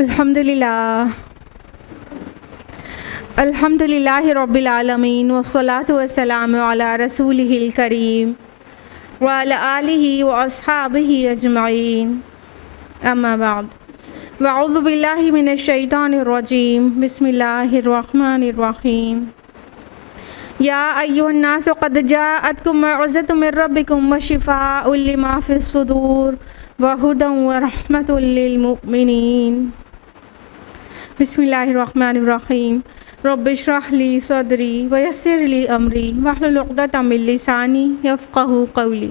अल्हम्दुलिल्लाह अल्हम्दुलिल्लाहि रब्बिल आलमीन वस्सलातु वस्सलामु अला रसूलिहिल करीम व अला आलिहि व अस्हाबिहि अजमईन अम्मा बाद वअऊज़ु बिल्लाहि मिनश शैतानिर रजीम बिस्मिल्लाहिर रहमानिर रहीम या अय्युहन नासु क़द जाअतकुम मौइज़तुम मिर रब्बिकुम व शिफ़ाउल लिमा फ़िस सुदूर व हुदन व रहमतुल लिल मुमिनीन बिस्मिल्लाहिर्रहमानिर्रहीम रब्बि इश्रह ली सदरी व यस्सिर ली अमरी वहलुल उक़दतम मिन लिसानी यफ़क़हू क़ौली।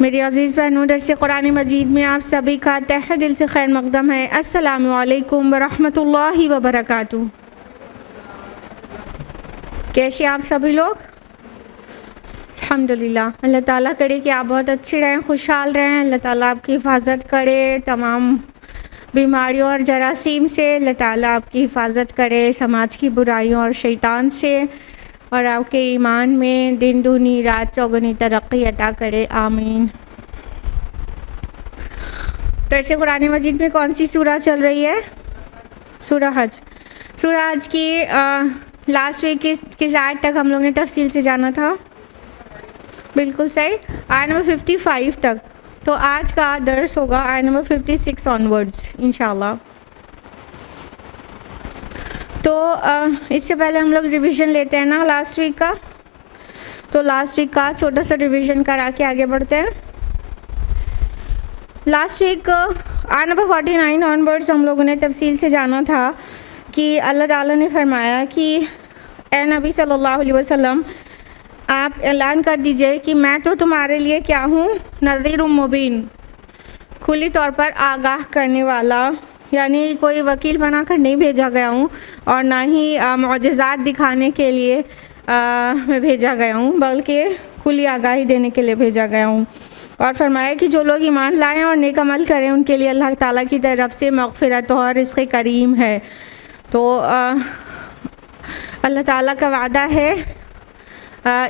मेरे अज़ीज़ बहनों, दर्स कुरान मजीद में आप सभी का तहे दिल से खैर मक़दम है। अस्सलामु अलैकुम व रहमतुल्लाहि व बरकातुहू। कैसे आप सभी लोग? अल्हम्दुलिल्लाह। अल्लाह ताला करे कि आप बहुत अच्छे रहें, खुशहाल रहें। अल्लाह ताला आपकी हिफाजत करे तमाम बीमारियों और जरासीम से। अल्लाह ताला आपकी हिफाजत करे समाज की बुराइयों और शैतान से, और आपके ईमान में दिन दूनी रात चौगुनी तरक्की अता करे, आमीन। दर्स कुरान मजीद में कौन सी सूरा चल रही है? सूरा हज। सूरा हज की लास्ट वीक किस आयत तक हम लोग ने तफसील से जाना था? बिल्कुल सही, आयत नंबर 55 तक। तो आज का दर्स होगा आयत नंबर 56 ऑनवर्ड्स इंशाल्लाह। तो इससे पहले हम लोग रिवीजन लेते हैं ना लास्ट वीक का। तो लास्ट वीक का छोटा सा रिवीजन करा के आगे बढ़ते हैं। लास्ट वीक आयत नंबर 49 ऑनवर्ड्स हम लोगों ने तफसील से जाना था कि अल्लाह ताला ने फरमाया कि ए नबी सल्लल्लाहु अलैहि वसल्लम, आप ऐलान कर दीजिए कि मैं तो तुम्हारे लिए क्या हूँ? नज़ीर मुबीन, खुली तौर पर आगाह करने वाला। यानी कोई वकील बनाकर नहीं भेजा गया हूँ और ना ही मौजज़ात दिखाने के लिए मैं भेजा गया हूँ, बल्कि खुली आगाही देने के लिए भेजा गया हूँ। और फरमाया कि जो लोग ईमान लाएँ और नेक अमल करें उनके लिए अल्लाह ताला की तरफ से मग़फ़िरत और रिज़्क़ करीम है। तो अल्लाह ताला का वादा है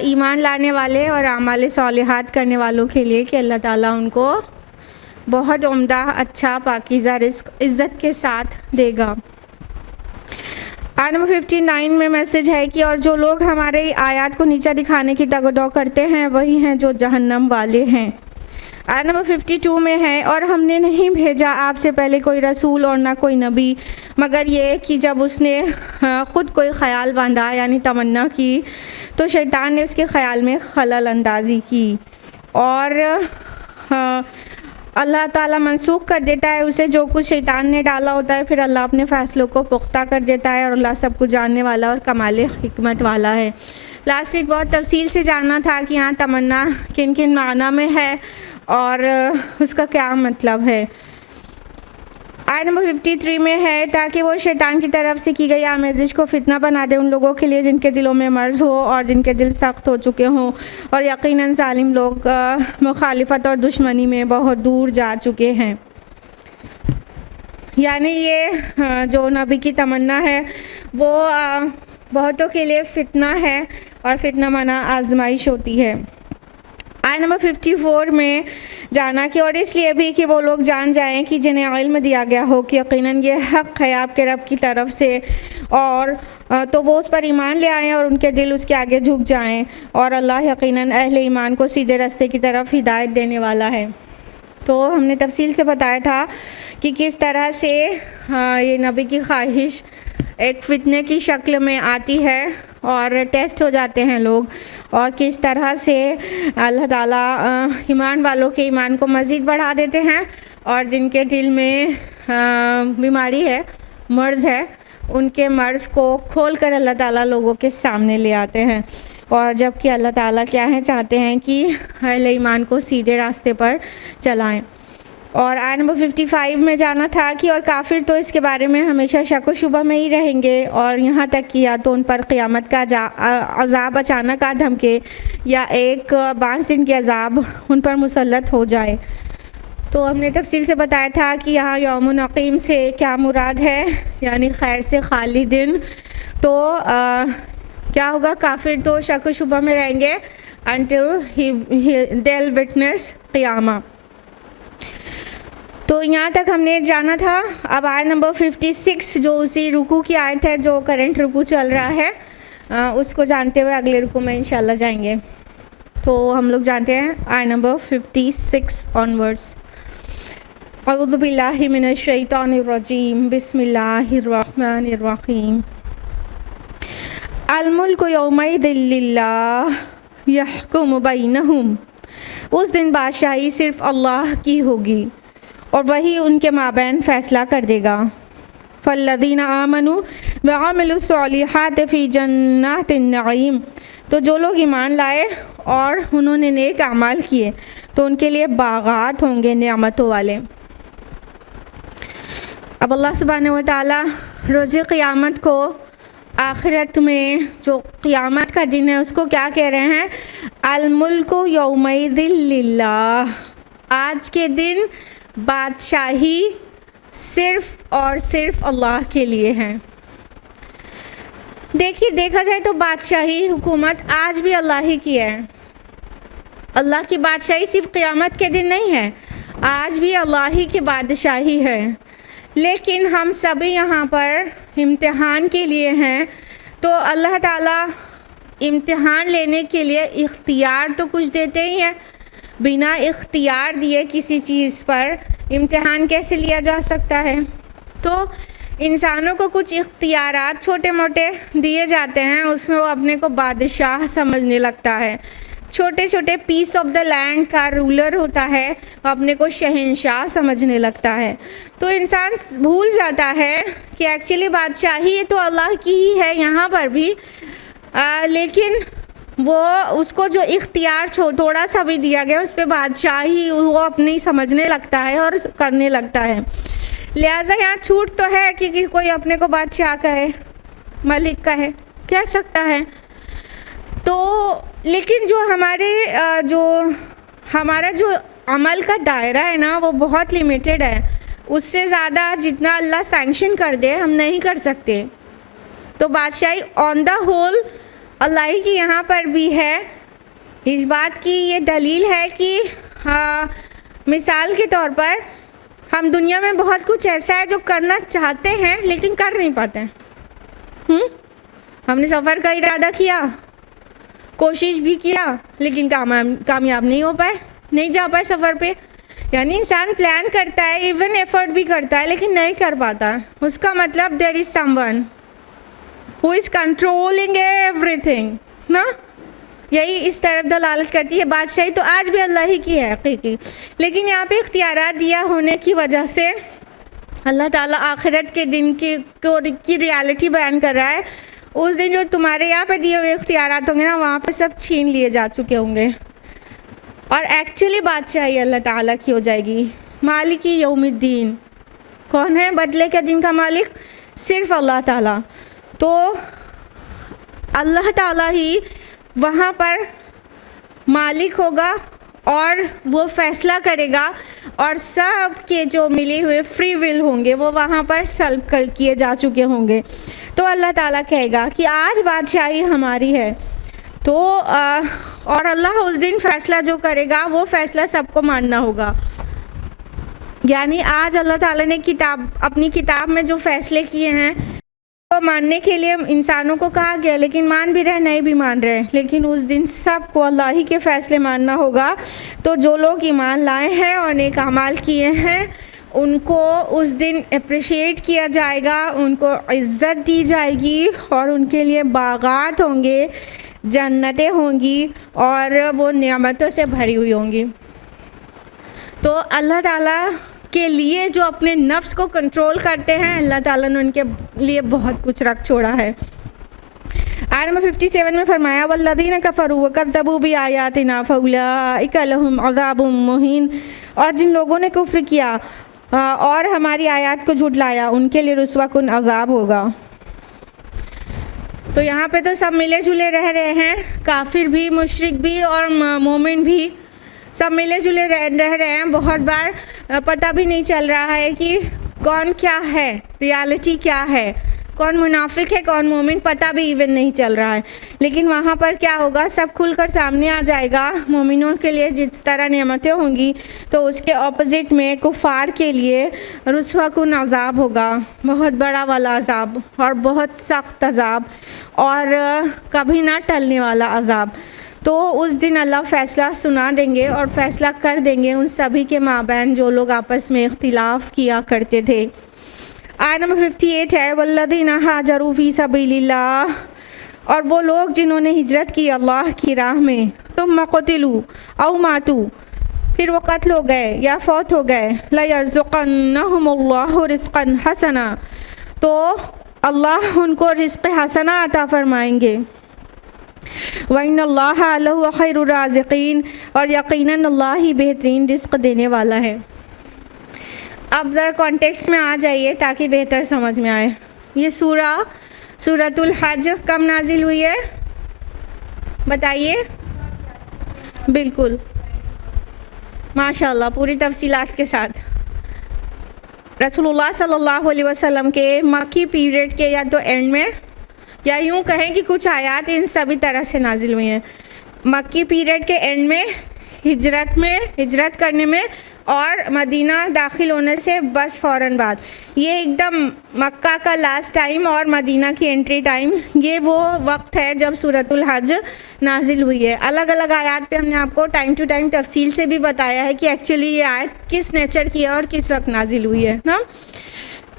ईमान लाने वाले और आमाल सालिहात करने वालों के लिए कि अल्लाह ताला उनको बहुत उम्दा, अच्छा, पाकीज़ा रिज़्क़ इज़्ज़त के साथ देगा। आयत नंबर 59 में मैसेज है कि और जो लोग हमारे आयत को नीचा दिखाने की तगदौ करते हैं वही हैं जो जहन्नम वाले हैं। आयत नंबर 52 में है, और हमने नहीं भेजा आपसे पहले कोई रसूल और ना कोई नबी, मगर ये कि जब उसने ख़ुद कोई ख़याल बांधा यानी तमन्ना की तो शैतान ने उसके ख़याल में खलल अंदाज़ी की, और अल्लाह ताला मनसूख कर देता है उसे जो कुछ शैतान ने डाला होता है। फिर अल्लाह अपने फ़ैसलों को पुख्ता कर देता है और अल्लाह सब कुछ जानने वाला और कमाल हिकमत वाला है। लास्ट वीक बहुत तफसील से जानना था कि यहाँ तमन्ना किन किन माना में है और उसका क्या मतलब है। आयत नंबर 53 में है, ताकि वो शैतान की तरफ से की गई आमेज़िश को फितना बना दे उन लोगों के लिए जिनके दिलों में मर्ज़ हो और जिनके दिल सख्त हो चुके हों, और यकीनन ज़ालिम लोग मुखालिफत और दुश्मनी में बहुत दूर जा चुके हैं। यानी ये जो नबी की तमन्ना है वो बहुतों के लिए फ़ितना है, और फ़ितना माना आजमाइश होती है। आयत नंबर 54 में जाना कि और इसलिए भी कि वो लोग जान जाएं कि जिन्हें इल्म दिया गया हो कि यकीनन ये हक़ है आपके रब की तरफ से, और तो वो उस पर ईमान ले आएँ और उनके दिल उसके आगे झुक जाएं, और अल्लाह यकीनन अहले ईमान को सीधे रास्ते की तरफ हिदायत देने वाला है। तो हमने तफसील से बताया था कि किस तरह से ये नबी की ख्वाहिश एक फ़ितने की शक्ल में आती है और टेस्ट हो जाते हैं लोग, और किस तरह से अल्लाह ताला ईमान वालों के ईमान को मज़ीद बढ़ा देते हैं, और जिनके दिल में बीमारी है, मर्ज़ है, उनके मर्ज़ को खोल कर अल्लाह ताला लोगों के सामने ले आते हैं। और जबकि अल्लाह ताला क्या है, चाहते हैं कि अहले ईमान को सीधे रास्ते पर चलाएं। और आयत नंबर 55 में जाना था कि और काफिर तो इसके बारे में हमेशा शक व शुबा में ही रहेंगे, और यहाँ तक कि या तो उन पर क़यामत का अज़ाब अचानक आ धमके या एक 22 दिन के अज़ाब उन पर मुसल्लत हो जाए। तो हमने तफसील से बताया था कि यहाँ यौमुन अक़ीम से क्या मुराद है, यानी खैर से खाली दिन। तो क्या होगा, काफिर तो शक व शुबा में रहेंगे until they'll witness क़यामा। तो यहाँ तक हमने जाना था। अब आयत नंबर 56 जो उसी रुकू की आयत है जो करंट रुकू चल रहा है, उसको जानते हुए अगले रुकू में इंशाल्लाह जाएंगे। तो हम लोग जानते हैं आयत नंबर 56 ऑनवर्ड्स। अऊज़ु बिल्लाहि मिनश शैतानिर रजीम, बिस्मिल्लाहिर रहमानिर रहीम। अल मुल्कु यौमइज़िन लिल्लाह यहकुमु बैनहुम। उस दिन बादशाही सिर्फ़ अल्लाह की होगी और वही उनके माबैन फ़ैसला कर देगा। फ़ल्लज़ीना आमनू व अमिलुस सॉलिहात फ़ी जन्नातिन नईम। तो जो लोग ईमान लाए और उन्होंने नेक अमाल किए तो उनके लिए बागात होंगे नेमतों वाले। अब अल्लाह सुब्हानहू व तआला रोज़े क़यामत को, आखिरत में जो क़यामत का दिन है उसको क्या कह रहे हैं? अल मुल्कु यौमइज़िन लिल्लाह। आज के दिन बादशाही सिर्फ़ और सिर्फ अल्लाह के लिए है। देखिए, देखा जाए तो बादशाही हुकूमत आज भी अल्लाह ही की है। अल्लाह की बादशाही सिर्फ क़यामत के दिन नहीं है, आज भी अल्लाह ही की बादशाही है। लेकिन हम सभी यहाँ पर इम्तिहान के लिए हैं, तो अल्लाह ताला इम्तिहान लेने के लिए इख्तियार तो कुछ देते ही हैं। बिना इख्तियार दिए किसी चीज़ पर इम्तिहान कैसे लिया जा सकता है? तो इंसानों को कुछ इख्तियारात छोटे मोटे दिए जाते हैं, उसमें वो अपने को बादशाह समझने लगता है। छोटे छोटे पीस ऑफ द लैंड का रूलर होता है, वो अपने को शहंशाह समझने लगता है। तो इंसान भूल जाता है कि एक्चुअली बादशाही तो अल्लाह की ही है यहाँ पर भी, लेकिन वो उसको जो इख्तियार थोड़ा सा भी दिया गया उस पर बादशाही वो अपनी समझने लगता है और करने लगता है। लिहाजा यहाँ छूट तो है कि कोई अपने को बादशाह कहे, मलिक कहे, कह सकता है। तो लेकिन जो हमारा जो अमल का दायरा है ना वो बहुत लिमिटेड है। उससे ज़्यादा जितना अल्लाह सैंक्शन कर दे हम नहीं कर सकते। तो बादशाही ऑन द होल अल्लाह ही की यहाँ पर भी है। इस बात की ये दलील है कि मिसाल के तौर पर हम दुनिया में बहुत कुछ ऐसा है जो करना चाहते हैं लेकिन कर नहीं पाते। हमने सफ़र का इरादा किया, कोशिश भी किया, लेकिन कामयाब नहीं हो पाए, नहीं जा पाए सफ़र पे। यानी इंसान प्लान करता है, इवन एफर्ट भी करता है, लेकिन नहीं कर पाता। उसका मतलब there is someone who is controlling everything ना। यही इस तरफ दलालत करती है। बादशाही तो आज भी अल्लाह ही की है हकीकी, लेकिन यहाँ पे इख्तियारात दिया होने की वजह से अल्लाह ताला आखिरत के दिन की रियलिटी बयान कर रहा है। उस दिन जो तुम्हारे यहाँ पे दिए हुए इख्तियारात होंगे ना, वहाँ पे सब छीन लिए जा चुके होंगे और एक्चुअली बादशाही अल्लाह ताला की हो जाएगी। मालिकी यौमिद्दीन कौन है? बदले के दिन का मालिक सिर्फ अल्लाह ताला। तो अल्लाह ताला ही वहाँ पर मालिक होगा और वो फ़ैसला करेगा और सब के जो मिले हुए फ्री विल होंगे वो वहाँ पर सल्ब कर किए जा चुके होंगे। तो अल्लाह ताला कहेगा कि आज बादशाही हमारी है। तो और अल्लाह उस दिन फ़ैसला जो करेगा वो फ़ैसला सबको मानना होगा। यानी आज अल्लाह ताला ने अपनी किताब में जो फ़ैसले किए हैं वो मानने के लिए इंसानों को कहा गया, लेकिन मान भी रहे नहीं भी मान रहे, लेकिन उस दिन सबको अल्लाह ही के फ़ैसले मानना होगा। तो जो लोग ईमान लाए हैं और नेक अमाल किए हैं उनको उस दिन अप्रिशिएट किया जाएगा, उनको इज़्ज़त दी जाएगी और उनके लिए बागात होंगे, जन्नतें होंगी और वो नियामतों से भरी हुई होंगी। तो अल्लाह ताला के लिए जो अपने नफ्स को कंट्रोल करते हैं, अल्लाह ताला ने उनके लिए बहुत कुछ रख छोड़ा है। आयत नंबर 57 में फरमाया वल्लज़ीना कफ़रू व कज़्ज़बू बिआयातिना फ़उलाइका लहुम अज़ाबुम मुहीन। और जिन लोगों ने कुफ्र किया और हमारी आयत को झुटलाया उनके लिए रुस्वा कुन अज़ाब होगा। तो यहाँ पे तो सब मिले जुले रह रहे हैं, काफिर भी, मुशरिक भी और मोमिन भी सब मिले जुले रह रहे हैं। बहुत बार पता भी नहीं चल रहा है कि कौन क्या है, रियलिटी क्या है, कौन मुनाफिक है कौन मोमिन पता भी इवन नहीं चल रहा है। लेकिन वहाँ पर क्या होगा, सब खुलकर सामने आ जाएगा। मोमिनों के लिए जिस तरह नेमतें होंगी तो उसके ऑपोजिट में कुफ़ार के लिए रुस्वा कुन अज़ाब होगा, बहुत बड़ा वाला अज़ाब और बहुत सख्त अज़ाब और कभी ना टलने वाला अज़ाब। तो उस दिन अल्लाह फ़ैसला सुना देंगे और फ़ैसला कर देंगे उन सभी के माबैन जो लोग आपस में इख्तिलाफ़ किया करते थे। आयत नंबर 58 है, वल्लज़ीना हाजरू फ़ी सबीलिल्लाह, और वो लोग जिन्होंने हिजरत की अल्लाह की राह में, तुम क़ुतिलू औ मातू, फिर वो कत्ल हो गए या फौत हो गए, लयरज़ुक़न्नहुमुल्लाहु रिज़्क़न हसना, तो अल्लाह उनको रिज़्क़ हसना अता फ़रमाएंगे। वइन्नल्लाहा लहु खैरुर राज़िक़ीन, और यकीनन अल्लाह ही बेहतरीन रिज़्क़ देने वाला है। अब ज़रा कॉन्टेक्स्ट में आ जाइए ताकि बेहतर समझ में आए। ये सूरतुल हज कब नाजिल हुई है बताइए? बिल्कुल, माशाल्लाह, पूरी तफसीलात के साथ। रसूलुल्लाह सल्लल्लाहु अलैहि वसल्लम के मक्की पीरियड के या तो एंड में, या यूँ कहें कि कुछ आयात इन सभी तरह से नाजिल हुई हैं। मक्की पीरियड के एंड में, हिजरत करने में, और मदीना दाखिल होने से बस फ़ौरन बाद, ये एकदम मक्का का लास्ट टाइम और मदीना की एंट्री टाइम, ये वो वक्त है जब सूरतुल हज नाजिल हुई है। अलग अलग आयत पे हमने आपको टाइम टू टाइम तफसील से भी बताया है कि एक्चुअली ये आयत किस नेचर की है और किस वक्त नाजिल हुई है ना।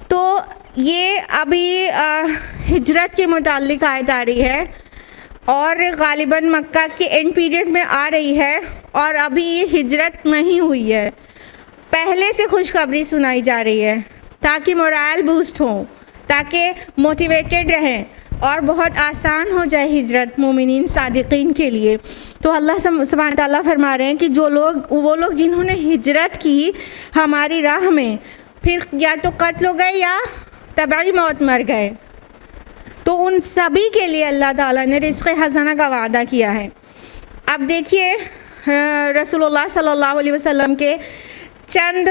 तो ये अभी हिजरत के मुताल्लिक़ आयत आ रही है और गालिबन मक्का के एंड पीरियड में आ रही है, और अभी ये हिजरत नहीं हुई है, पहले से खुशखबरी सुनाई जा रही है ताकि मोरल बूस्ट हो, ताकि मोटिवेटेड रहें और बहुत आसान हो जाए हिजरत मोमिनीन सादिकीन के लिए। तो अल्लाह सुब्हान तआला फरमा रहे हैं कि वो लोग जिन्होंने हिजरत की हमारी राह में, फिर या तो कत्ल हो गए या तबाही मौत मर गए, तो उन सभी के लिए अल्लाह ताला ने रिज़्क़ हसना का वादा किया है। अब देखिए रसूलुल्लाह सल्लल्लाहु अलैहि वसल्लम के चंद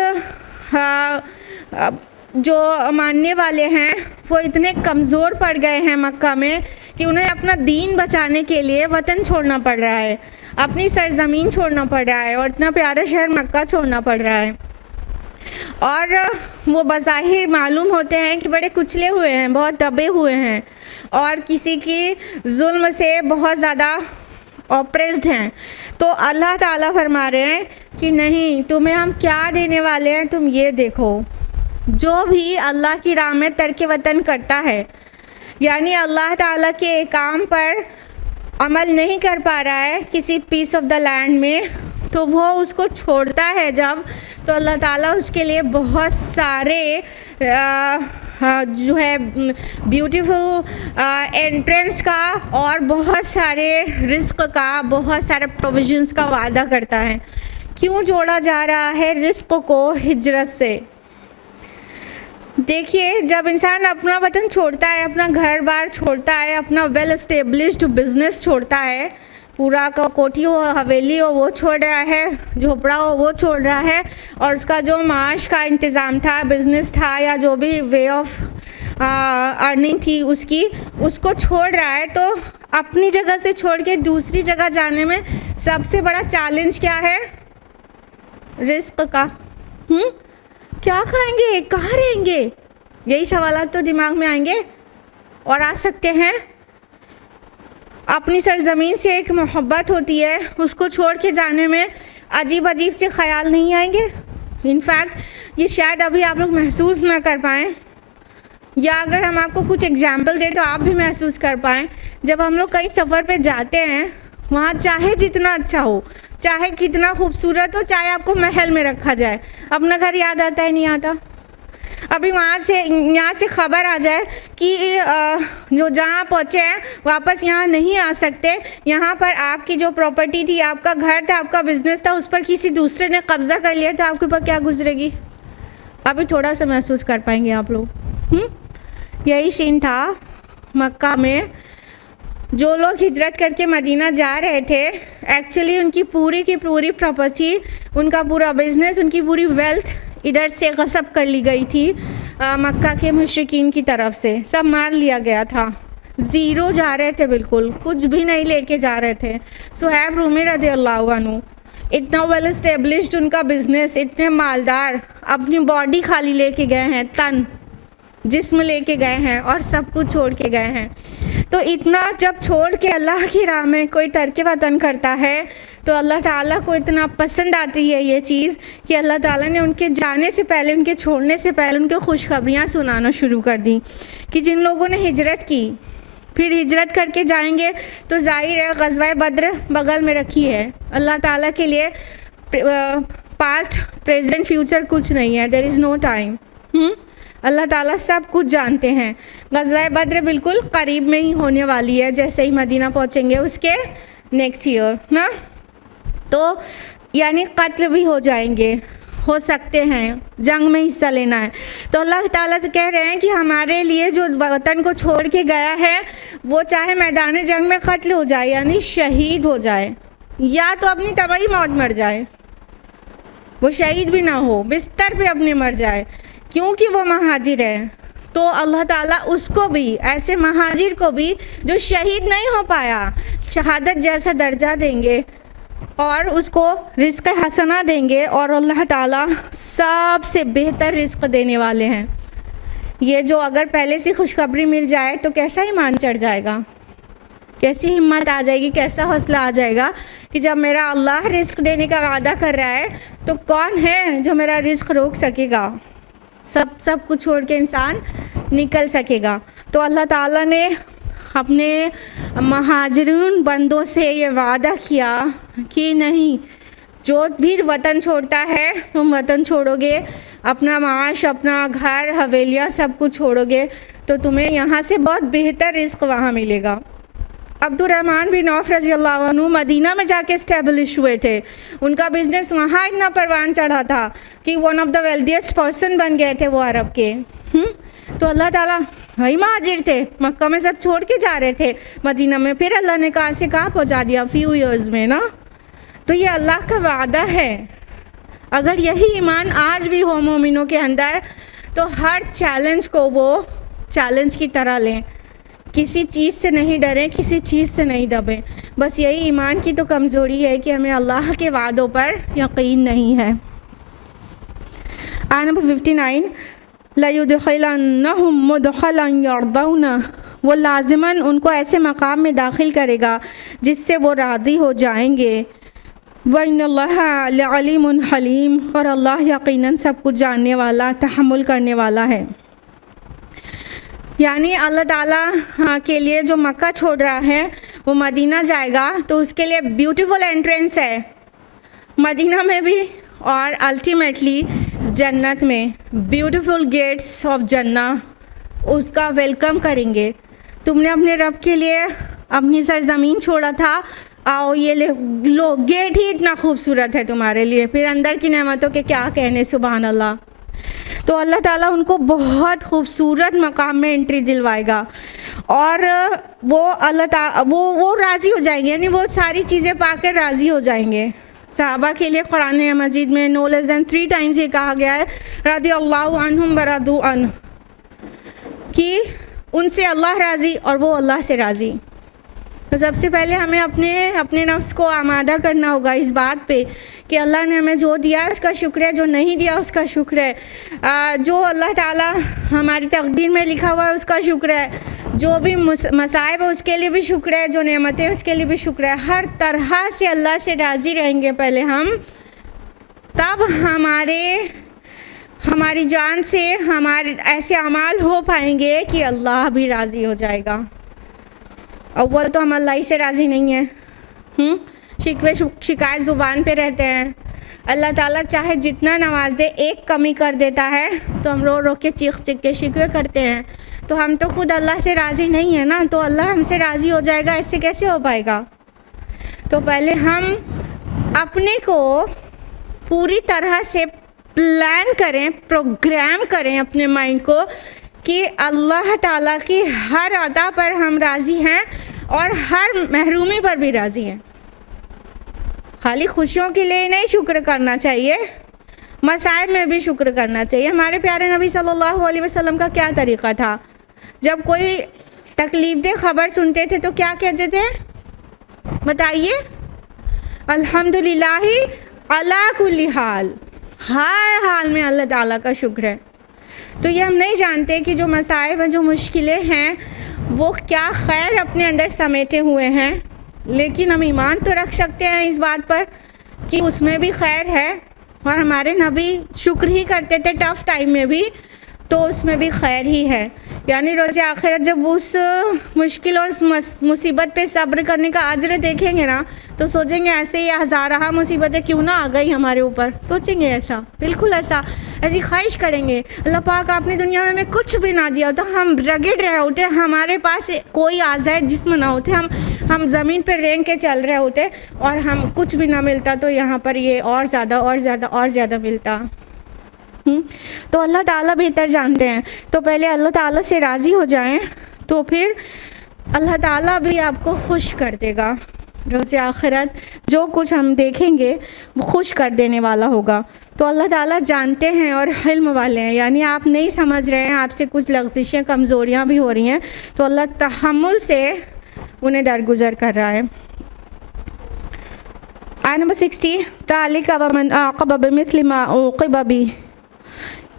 जो मानने वाले हैं वो इतने कमज़ोर पड़ गए हैं मक्का में कि उन्हें अपना दीन बचाने के लिए वतन छोड़ना पड़ रहा है, अपनी सरज़मीन छोड़ना पड़ रहा है, और इतना प्यारा शहर मक्का छोड़ना पड़ रहा है। और वो बज़ाहिर मालूम होते हैं कि बड़े कुचले हुए हैं, बहुत दबे हुए हैं और किसी की जुल्म से बहुत ज़्यादा ऑप्रेस्ड हैं। तो अल्लाह ताला फरमा रहे हैं कि नहीं, तुम्हें हम क्या देने वाले हैं, तुम ये देखो, जो भी अल्लाह की राह में तर्क वतन करता है, यानी अल्लाह ताला के काम पर अमल नहीं कर पा रहा है किसी पीस ऑफ द लैंड में, तो वो उसको छोड़ता है जब, तो अल्लाह ताला उसके लिए बहुत सारे जो है ब्यूटीफुल एंट्रेंस का और बहुत सारे रिस्क का, बहुत सारे प्रोविजंस का वादा करता है। क्यों जोड़ा जा रहा है रिस्क को हिजरत से? देखिए, जब इंसान अपना वतन छोड़ता है, अपना घर बार छोड़ता है, अपना वेल एस्टेब्लिश्ड बिजनेस छोड़ता है, पूरा का कोठी हो, हवेली हो, वो छोड़ रहा है, झोपड़ा हो वो छोड़ रहा है, और उसका जो माश का इंतज़ाम था, बिज़नेस था, या जो भी वे ऑफ अर्निंग थी उसको छोड़ रहा है, तो अपनी जगह से छोड़ के दूसरी जगह जाने में सबसे बड़ा चैलेंज क्या है? रिस्क का। क्या खाएंगे, कहाँ रहेंगे, यही सवालात तो दिमाग में आएंगे और आ सकते हैं। अपनी सरजमीन से एक मोहब्बत होती है, उसको छोड़ के जाने में अजीब अजीब से ख्याल नहीं आएंगे? इनफैक्ट ये शायद अभी आप लोग महसूस ना कर पाएँ, या अगर हम आपको कुछ एग्जाम्पल दें तो आप भी महसूस कर पाएँ। जब हम लोग कहीं सफ़र पे जाते हैं, वहाँ चाहे जितना अच्छा हो, चाहे कितना खूबसूरत हो, चाहे आपको महल में रखा जाए, अपना घर याद आता है नहीं आता? अभी यहाँ से खबर आ जाए कि जो जहाँ पहुँचे हैं वापस यहाँ नहीं आ सकते, यहाँ पर आपकी जो प्रॉपर्टी थी, आपका घर था, आपका बिजनेस था, उस पर किसी दूसरे ने कब्ज़ा कर लिया, तो आपके ऊपर क्या गुजरेगी? अभी थोड़ा सा महसूस कर पाएंगे आप लोग। यही सीन था मक्का में। जो लोग हिजरत करके मदीना जा रहे थे, एक्चुअली उनकी पूरी की पूरी प्रॉपर्टी, उनका पूरा बिजनेस, उनकी पूरी वेल्थ इधर से गसब कर ली गई थी। मक्का के मुशरिकीन की तरफ से, सब मार लिया गया था। ज़ीरो जा रहे थे, बिल्कुल कुछ भी नहीं लेके जा रहे थे। सुहैब रूमी रज़ियल्लाहु अन्हु, इतना वेल एस्टेब्लिश्ड उनका बिजनेस, इतने मालदार, अपनी बॉडी खाली लेके गए हैं, तन जिस्म लेके गए हैं और सब कुछ छोड़ के गए हैं। तो इतना जब छोड़ के अल्लाह की राह में कोई तर्क वतन करता है तो अल्लाह ताला को इतना पसंद आती है ये चीज़ कि अल्लाह ताला ने उनके जाने से पहले, उनके छोड़ने से पहले उनके खुशखबरियाँ सुनाना शुरू कर दी कि जिन लोगों ने हिजरत की, फिर हिजरत करके जाएंगे तो ज़ाहिर है ग़ज़वा बद्र बगल में रखी है। अल्लाह ताला के लिए पास्ट प्रेजेंट फ्यूचर कुछ नहीं है, देयर इज़ नो टाइम। अल्लाह ताला सब कुछ जानते हैं। ग़ज़वा बद्र बिल्कुल करीब में ही होने वाली है, जैसे ही मदीना पहुँचेंगे उसके नेक्स्ट ईयर ना, तो यानी कत्ल भी हो जाएंगे, हो सकते हैं, जंग में हिस्सा लेना है। तो अल्लाह ताला से कह रहे हैं कि हमारे लिए जो वतन को छोड़ के गया है वो चाहे मैदान जंग में कत्ल हो जाए यानी शहीद हो जाए, या तो अपनी तबाही मौत मर जाए, वो शहीद भी ना हो, बिस्तर पे अपने मर जाए, क्योंकि वो महाजिर है। तो अल्लाह ताला उसको भी, ऐसे महाजिर को भी जो शहीद नहीं हो पाया, शहादत जैसा दर्जा देंगे और उसको रिज़्क़ हसना देंगे, और अल्लाह ताला सबसे बेहतर रिज़्क़ देने वाले हैं। ये जो अगर पहले से खुशखबरी मिल जाए तो कैसा ईमान चढ़ जाएगा, कैसी हिम्मत आ जाएगी, कैसा हौसला आ जाएगा कि जब मेरा अल्लाह रिज़्क़ देने का वादा कर रहा है तो कौन है जो मेरा रिज़्क़ रोक सकेगा। सब कुछ छोड़ के इंसान निकल सकेगा। तो अल्लाह ताला ने अपने महाजिरून बंदों से ये वादा किया कि नहीं, जो भी वतन छोड़ता है तुम वतन छोड़ोगे, अपना माश, अपना घर, हवेलियाँ सब कुछ छोड़ोगे तो तुम्हें यहाँ से बहुत बेहतर रिज़्क़ वहाँ मिलेगा। अब्दुर्रहमान बिन औफ रज़ियल्लाहु अन्हु मदीना में जाके इस्टेब्लिश हुए थे। उनका बिज़नेस वहाँ इतना परवान चढ़ा था कि one of the wealthiest person बन गए थे वो अरब के। तो अल्लाह ताला, वही महाजिर थे, मक्का में सब छोड़ के जा रहे थे, मदीना में फिर अल्लाह ने कहाँ से कहाँ पहुँचा दिया, फ्यू ईयर्स में ना। तो ये अल्लाह का वादा है। अगर यही ईमान आज भी हो मोमिनों के अंदर तो हर चैलेंज को वो चैलेंज की तरह लें, किसी चीज़ से नहीं डरें, किसी चीज़ से नहीं दबें। बस यही ईमान की तो कमज़ोरी है कि हमें अल्लाह के वादों पर यकीन नहीं है। आयत नंबर 59, लयुदखिलन्नहुम मुदखलन यर्दौना, वो लाजिमन उनको ऐसे मकाम में दाखिल करेगा जिससे वो राज़ी हो जाएंगे। व इन्नल्लाहा लअलीमुन हलीम, और अल्लाह यकीनन सब कुछ जानने वाला, तहम्मुल करने वाला है। यानी अल्लाह ताला के लिए जो मक्का छोड़ रहा है वो मदीना जाएगा तो उसके लिए ब्यूटीफुल एंट्रेंस है मदीना में भी, और अल्टीमेटली जन्नत में ब्यूटीफुल गेट्स ऑफ जन्ना उसका वेलकम करेंगे। तुमने अपने रब के लिए अपनी सरज़मीन छोड़ा था, आओ ये लो, गेट ही इतना खूबसूरत है तुम्हारे लिए, फिर अंदर की नेमतों के क्या कहने, सुभान अल्लाह। तो अल्लाह ताला उनको बहुत खूबसूरत मकाम में एंट्री दिलवाएगा और वो अल्लाह ताला वो राज़ी हो जाएंगे, यानी वो सारी चीज़ें पाकर राज़ी हो जाएंगे। सहाबा के लिए कुरान मजीद में नो लेस दैन 3 टाइम्स ये कहा गया है रज़ियल्लाहु अन्हुम व रदू अन्हु, कि उनसे अल्लाह राज़ी और वो अल्लाह से राज़ी। तो सबसे पहले हमें अपने नफ्स को आमादा करना होगा इस बात पे कि अल्लाह ने हमें जो दिया है उसका शुक्र है, जो नहीं दिया उसका शुक्र है, जो अल्लाह ताला हमारी तकदीर में लिखा हुआ है उसका शुक्र है, जो भी मसाइब है उसके लिए भी शुक्र है, जो नेमतें हैं उसके लिए भी शुक्र है। हर तरह से अल्लाह से राज़ी रहेंगे पहले हम, तब हमारी जान से हमारे ऐसे अमाल हो पाएंगे कि अल्लाह भी राज़ी हो जाएगा। अव्वल तो हम अल्लाह ही से राज़ी नहीं हैं, शिकवे शिकायत ज़ुबान पे रहते हैं। अल्लाह ताला चाहे जितना नवाज दे, एक कमी कर देता है तो हम रो रो के चीख के शिकवे करते हैं। तो हम तो खुद अल्लाह से राज़ी नहीं है ना, तो अल्लाह हमसे राज़ी हो जाएगा, ऐसे कैसे हो पाएगा। तो पहले हम अपने को पूरी तरह से प्लान करें, प्रोग्राम करें अपने माइंड को कि अल्लाह ताला की हर अता पर हम राज़ी हैं और हर महरूमी पर भी राज़ी हैं। खाली खुशियों के लिए नहीं शुक्र करना चाहिए, मसाइब में भी शुक्र करना चाहिए। हमारे प्यारे नबी सल्लल्लाहु अलैहि वसल्लम का क्या तरीक़ा था, जब कोई तकलीफ़देह ख़बर सुनते थे तो क्या कहते थे, बताइए? अल्हम्दुलिल्लाहि अला कुल्ली हाल, हर हाल में अल्लाह ताला का शुक्र है। तो ये हम नहीं जानते कि जो मसाइब हैं, जो मुश्किलें हैं, वो क्या खैर अपने अंदर समेटे हुए हैं, लेकिन हम ईमान तो रख सकते हैं इस बात पर कि उसमें भी खैर है। और हमारे नबी शुक्र ही करते थे टफ़ टाइम में भी, तो उसमें भी खैर ही है। यानी रोज़ आखिरत जब उस मुश्किल और मुसीबत पे सब्र करने का अजर देखेंगे ना, तो सोचेंगे ऐसे ही हज़ारा मुसीबतें क्यों ना आ गई हमारे ऊपर, सोचेंगे ऐसा, बिल्कुल ऐसा, ऐसी ख्वाहिश करेंगे अल्लाह पाक आपने दुनिया में हमें कुछ भी ना दिया होता, हम रगड़ रहे होते, हमारे पास कोई आज़ाद जिस्म ना होते, हम ज़मीन पर रेंग के चल रहे होते और हम कुछ भी ना मिलता, तो यहाँ पर ये और ज़्यादा और ज़्यादा और ज़्यादा मिलता। तो अल्लाह ताला बेहतर जानते हैं। तो पहले अल्लाह ताला से राज़ी हो जाएं, तो फिर अल्लाह ताला भी आपको खुश कर देगा। रोज़ आखिरत जो कुछ हम देखेंगे वो खुश कर देने वाला होगा। तो अल्लाह ताला जानते हैं और इल्म वाले हैं, यानी आप नहीं समझ रहे हैं, आपसे कुछ लग़ज़िशें कमज़ोरियाँ भी हो रही हैं, तो अल्लाह तहम्मुल से उन्हें दरगुज़र कर रहा है। आयत नंबर 60, तालिका वमन आक़ब बिमिस्लि मा उक़िब बिही,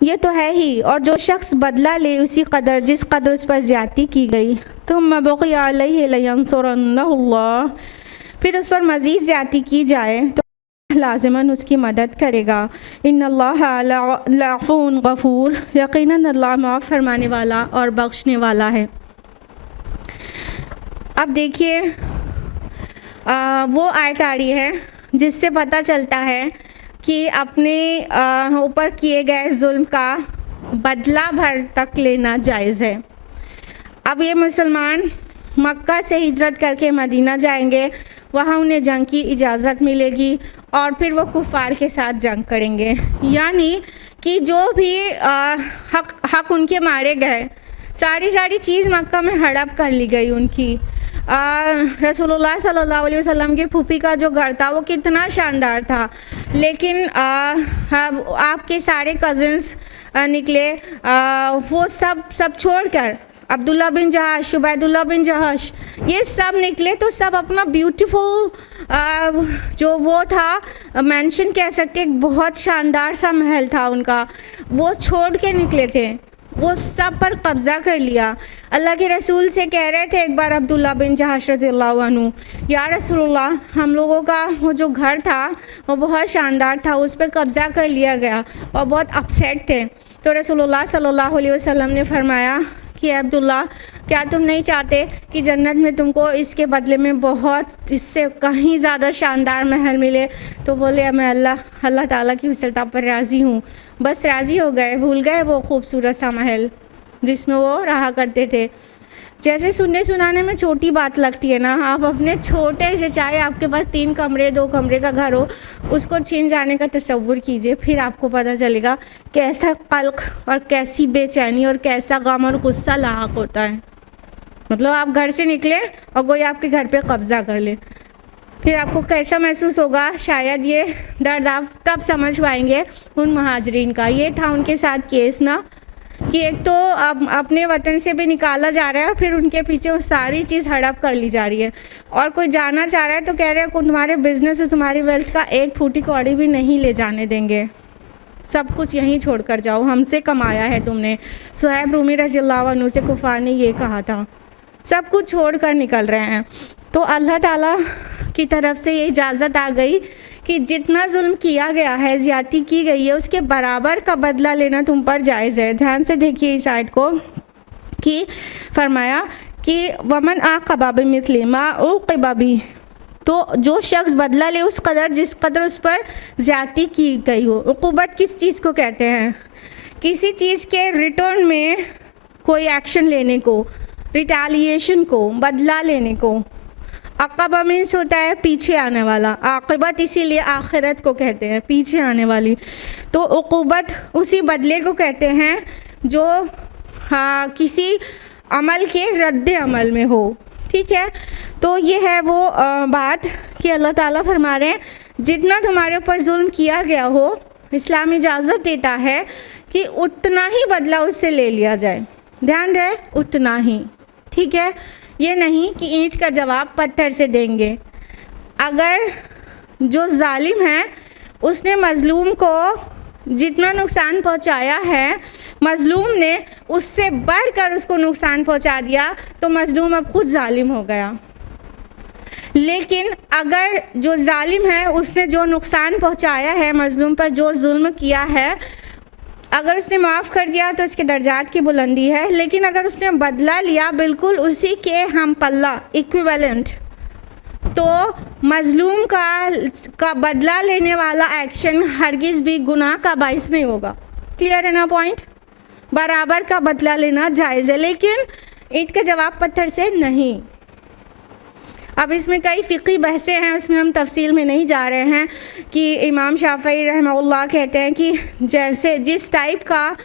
ये तो है ही, और जो शख्स बदला ले उसी कदर जिस कदर उस पर ज़्यादती की गई, तुम बक़िया अलैहि लयंसुरन्नहुल्लाह, फिर उस पर मज़ीद ज़्यादती की जाए तो लाज़िमन उसकी मदद करेगा। इन्नल्लाह लअफ़ून गफ़ूर, यकीनन अल्लाह माफ़ फरमाने वाला और बख्शने वाला है। अब देखिए वो आयत आ रही है जिससे पता चलता है कि अपने ऊपर किए गए जुल्म का बदला भर तक लेना जायज़ है। अब ये मुसलमान मक्का से हिजरत करके मदीना जाएंगे, वहाँ उन्हें जंग की इजाज़त मिलेगी और फिर वो कुफ़ार के साथ जंग करेंगे। यानी कि जो भी हक उनके मारे गए, सारी चीज़ मक्का में हड़प कर ली गई उनकी। रसूलुल्लाह सल्लल्लाहु अलैहि वसल्लम की फूफी का जो घर था वो कितना शानदार था, लेकिन आपके सारे कज़िन्स निकले, वो सब छोड़कर अब्दुल्ला बिन जहाश, शुबैदुल्लाह बिन जहाश, ये सब निकले, तो सब अपना ब्यूटीफुल जो वो था मेंशन कह सकते, एक बहुत शानदार सा महल था उनका, वो छोड़ के निकले थे, वो सब पर कब्ज़ा कर लिया। अल्लाह के रसूल से कह रहे थे एक बार अब्दुल्ला बिन जहाश रज़ियल्लाहु अन्हु, या रसूलुल्लाह, हम लोगों का वो जो घर था वो बहुत शानदार था, उस पर कब्ज़ा कर लिया गया और बहुत अपसेट थे। तो रसूलुल्लाह सल्लल्लाहु अलैहि वसल्लम ने फरमाया कि अब्दुल्ला, क्या तुम नहीं चाहते कि जन्नत में तुमको इसके बदले में बहुत इससे कहीं ज़्यादा शानदार महल मिले? तो बोले मैं अल्लाह ताला की फिसलता पर राज़ी हूँ। बस राज़ी हो गए, भूल गए वो खूबसूरत सा महल जिसमें वो रहा करते थे। जैसे सुनने सुनाने में छोटी बात लगती है ना, आप अपने छोटे से, चाहे आपके पास 3 कमरे 2 कमरे का घर हो, उसको छीन जाने का तसव्वुर कीजिए, फिर आपको पता चलेगा कैसा कल्क और कैसी बेचैनी और कैसा गम और गुस्सा लाहक होता है। मतलब आप घर से निकले और कोई आपके घर पे कब्ज़ा कर ले, फिर आपको कैसा महसूस होगा। शायद ये दर्द आप तब समझ पाएंगे उन महाजरीन का। ये था उनके साथ केस ना, कि एक तो अपने वतन से भी निकाला जा रहा है और फिर उनके पीछे वो सारी चीज़ हड़प कर ली जा रही है, और कोई जाना चाह रहा है तो कह रहे हैं तुम्हारे बिज़नेस और तुम्हारी वेल्थ का एक फूटी कौड़ी भी नहीं ले जाने देंगे, सब कुछ यहीं छोड़ कर जाओ, हमसे कमाया है तुमने। सुहैब रूमी रज़ियल्लाहु अन्हु से कुफ़ार ने ये कहा था। सब कुछ छोड़ कर निकल रहे हैं। तो अल्लाह ताला की तरफ से ये इजाज़त आ गई कि जितना जुल्म किया गया है, ज़्यादती की गई है, उसके बराबर का बदला लेना तुम पर जायज़ है। ध्यान से देखिए इस आयत को, कि फरमाया कि वमन आक़ब बिमिस्लि मा उक़िब बिही, तो जो शख्स बदला ले उस कदर जिस कदर उस पर ज़्यादती की गई हो। उक़ूबत किस चीज़ को कहते हैं? किसी चीज़ के रिटर्न में कोई एक्शन लेने को, रिटालिएशन को, बदला लेने को। अक़बा मीन्स होता है पीछे आने वाला, आक़िबत इसीलिए आखिरत को कहते हैं, पीछे आने वाली। तो उक़ूबत उसी बदले को कहते हैं जो किसी अमल के रद्द अमल में हो। ठीक है, तो ये है वो बात कि अल्लाह ताला फरमा रहे हैं जितना तुम्हारे ऊपर जुल्म किया गया हो, इस्लाम इजाज़त देता है कि उतना ही बदला उससे ले लिया जाए। ध्यान रहे, उतना ही, ठीक है। ये नहीं कि ईंट का जवाब पत्थर से देंगे। अगर जो जालिम है उसने मज़लूम को जितना नुकसान पहुंचाया है, मज़लूम ने उससे बढ़कर उसको नुकसान पहुंचा दिया, तो मज़लूम अब खुद जालिम हो गया। लेकिन अगर जो जालिम है उसने जो नुकसान पहुंचाया है, मज़लूम पर जो जुल्म किया है, अगर उसने माफ़ कर दिया तो उसके दर्जात की बुलंदी है। लेकिन अगर उसने बदला लिया बिल्कुल उसी के हम पल्ला, इक्विवेलेंट, तो मज़लूम का बदला लेने वाला एक्शन हरगिज़ भी गुनाह का बाइस नहीं होगा। क्लियर है ना पॉइंट? बराबर का बदला लेना जायज़ है, लेकिन ईंट का जवाब पत्थर से नहीं। अब इसमें कई फ़िक़ही बहसें हैं, उसमें हम तफसील में नहीं जा रहे हैं कि इमाम शाफ़ई रहमहुल्लाह कहते हैं कि जैसे जिस टाइप का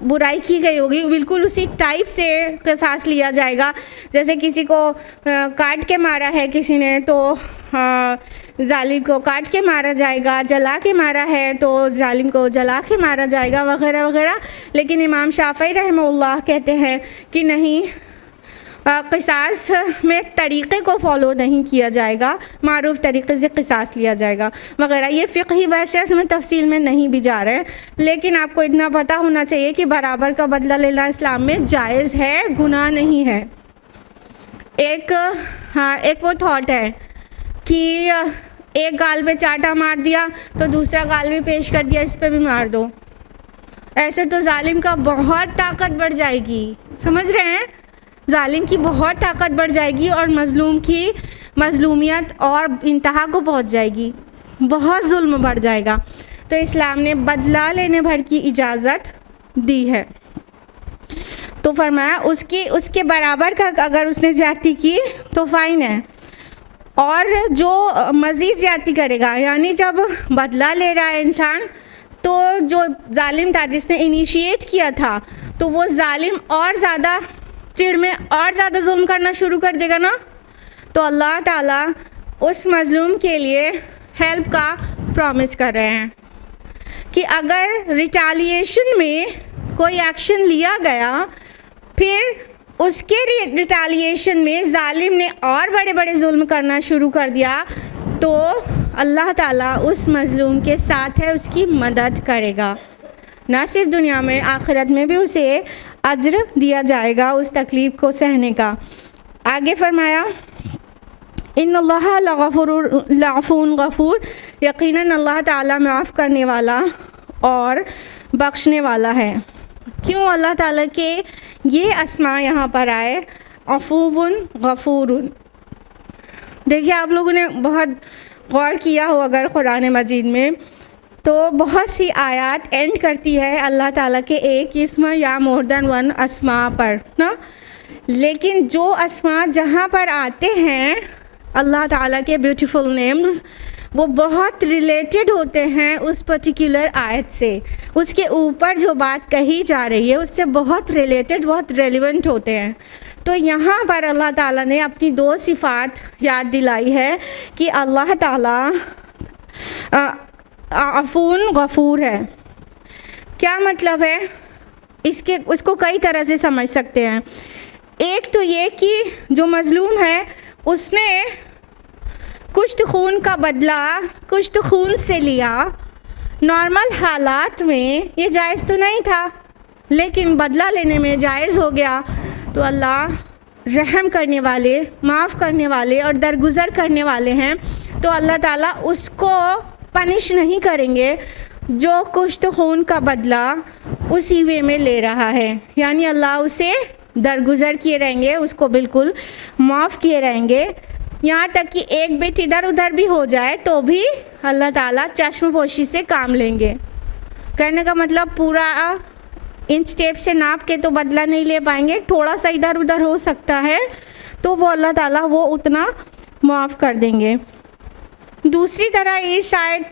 बुराई की गई होगी बिल्कुल उसी टाइप से क़िसास लिया जाएगा। जैसे किसी को काट के मारा है किसी ने, तो जालिम को काट के मारा जाएगा, जला के मारा है तो जालिम को जला के मारा जाएगा, वगैरह वगैरह। लेकिन इमाम शाफ़ई रहमहुल्लाह कहते हैं कि नहीं, क़िसास में तरीक़े को फ़ॉलो नहीं किया जाएगा, मारूफ़ तरीक़े से क़िसास लिया जाएगा वगैरह। ये फ़िक़ही वैसे इसमें तफसील में नहीं भी जा रहे हैं, लेकिन आपको इतना पता होना चाहिए कि बराबर का बदला लेना इस्लाम में जायज़ है, गुनाह नहीं है। एक वो थॉट है कि एक गाल पे चाटा मार दिया तो दूसरा गाल भी पेश कर दिया, इस पे भी मार दो। ऐसे तो जालिम का बहुत ताकत बढ़ जाएगी, समझ रहे हैं? जालिम की बहुत ताकत बढ़ जाएगी और मज़लूम की मज़लूमियत और इंतहा को पहुंच जाएगी, बहुत जुल्म बढ़ जाएगा। तो इस्लाम ने बदला लेने भर की इजाज़त दी है। तो फरमाया उसके बराबर का अगर उसने ज़्यादती की तो फ़ाइन है, और जो मज़ीद ज़्यादती करेगा, यानी जब बदला ले रहा है इंसान, तो जो जालिम था जिसने इनिशिएट किया था, तो वो जालिम और ज़्यादा चिड़ में और ज़्यादा जुल्म करना शुरू कर देगा ना, तो अल्लाह ताला उस मज़लूम के लिए हेल्प का प्रॉमिस कर रहे हैं कि अगर रिटालिएशन में कोई एक्शन लिया गया, फिर उसके रिटालिएशन में जालिम ने और बड़े बड़े जुल्म करना शुरू कर दिया, तो अल्लाह ताला उस मज़लूम के साथ है, उसकी मदद करेगा। ना सिर्फ दुनिया में, आखिरत में भी उसे अज्र दिया जाएगा उस तकलीफ़ को सहने का। आगे फरमाया, इन्नल्लाह लग़फ़ूरुन गफ़ूर, यकीनन अल्लाह ताला माफ़ करने वाला और बख्शने वाला है। क्यों अल्लाह ताला के ये अस्मा यहाँ पर आए, अफ़ूवुन गफ़ूरुन? देखिए, आप लोगों ने बहुत गौर किया हो अगर कुरान मजीद में, तो बहुत सी आयत एंड करती है अल्लाह ताला के एक इस्म या मोर देन वन अस्मा पर ना। लेकिन जो अस्मा जहाँ पर आते हैं अल्लाह ताला के ब्यूटीफुल नेम्स, वो बहुत रिलेटेड होते हैं उस पर्टिकुलर आयत से। उसके ऊपर जो बात कही जा रही है उससे बहुत रिलेटेड, बहुत रेलिवेंट होते हैं। तो यहाँ पर अल्लाह ताला ने अपनी दो सिफ़ात याद दिलाई है कि अल्लाह ताला अफ़ून गफ़ूर है। क्या मतलब है उसको कई तरह से समझ सकते हैं। एक तो ये कि जो मज़लूम है उसने कुछ तो खून का बदला कुछ तो खून से लिया, नॉर्मल हालात में ये जायज़ तो नहीं था, लेकिन बदला लेने में जायज़ हो गया। तो अल्लाह रहम करने वाले, माफ़ करने वाले और दरगुज़र करने वाले हैं, तो अल्लाह ताला उसको पनिश नहीं करेंगे जो कुछ तो खून का बदला उसी वे में ले रहा है। यानी अल्लाह उसे दरगुज़र किए रहेंगे, उसको बिल्कुल माफ़ किए रहेंगे। यहाँ तक कि एक बिट इधर उधर भी हो जाए तो भी अल्लाह ताला चश्मपोशी से काम लेंगे। कहने का मतलब पूरा इंच टेप से नाप के तो बदला नहीं ले पाएंगे, थोड़ा सा इधर उधर हो सकता है तो वो अल्लाह ताला वो उतना माफ़ कर देंगे। दूसरी तरह इस आयत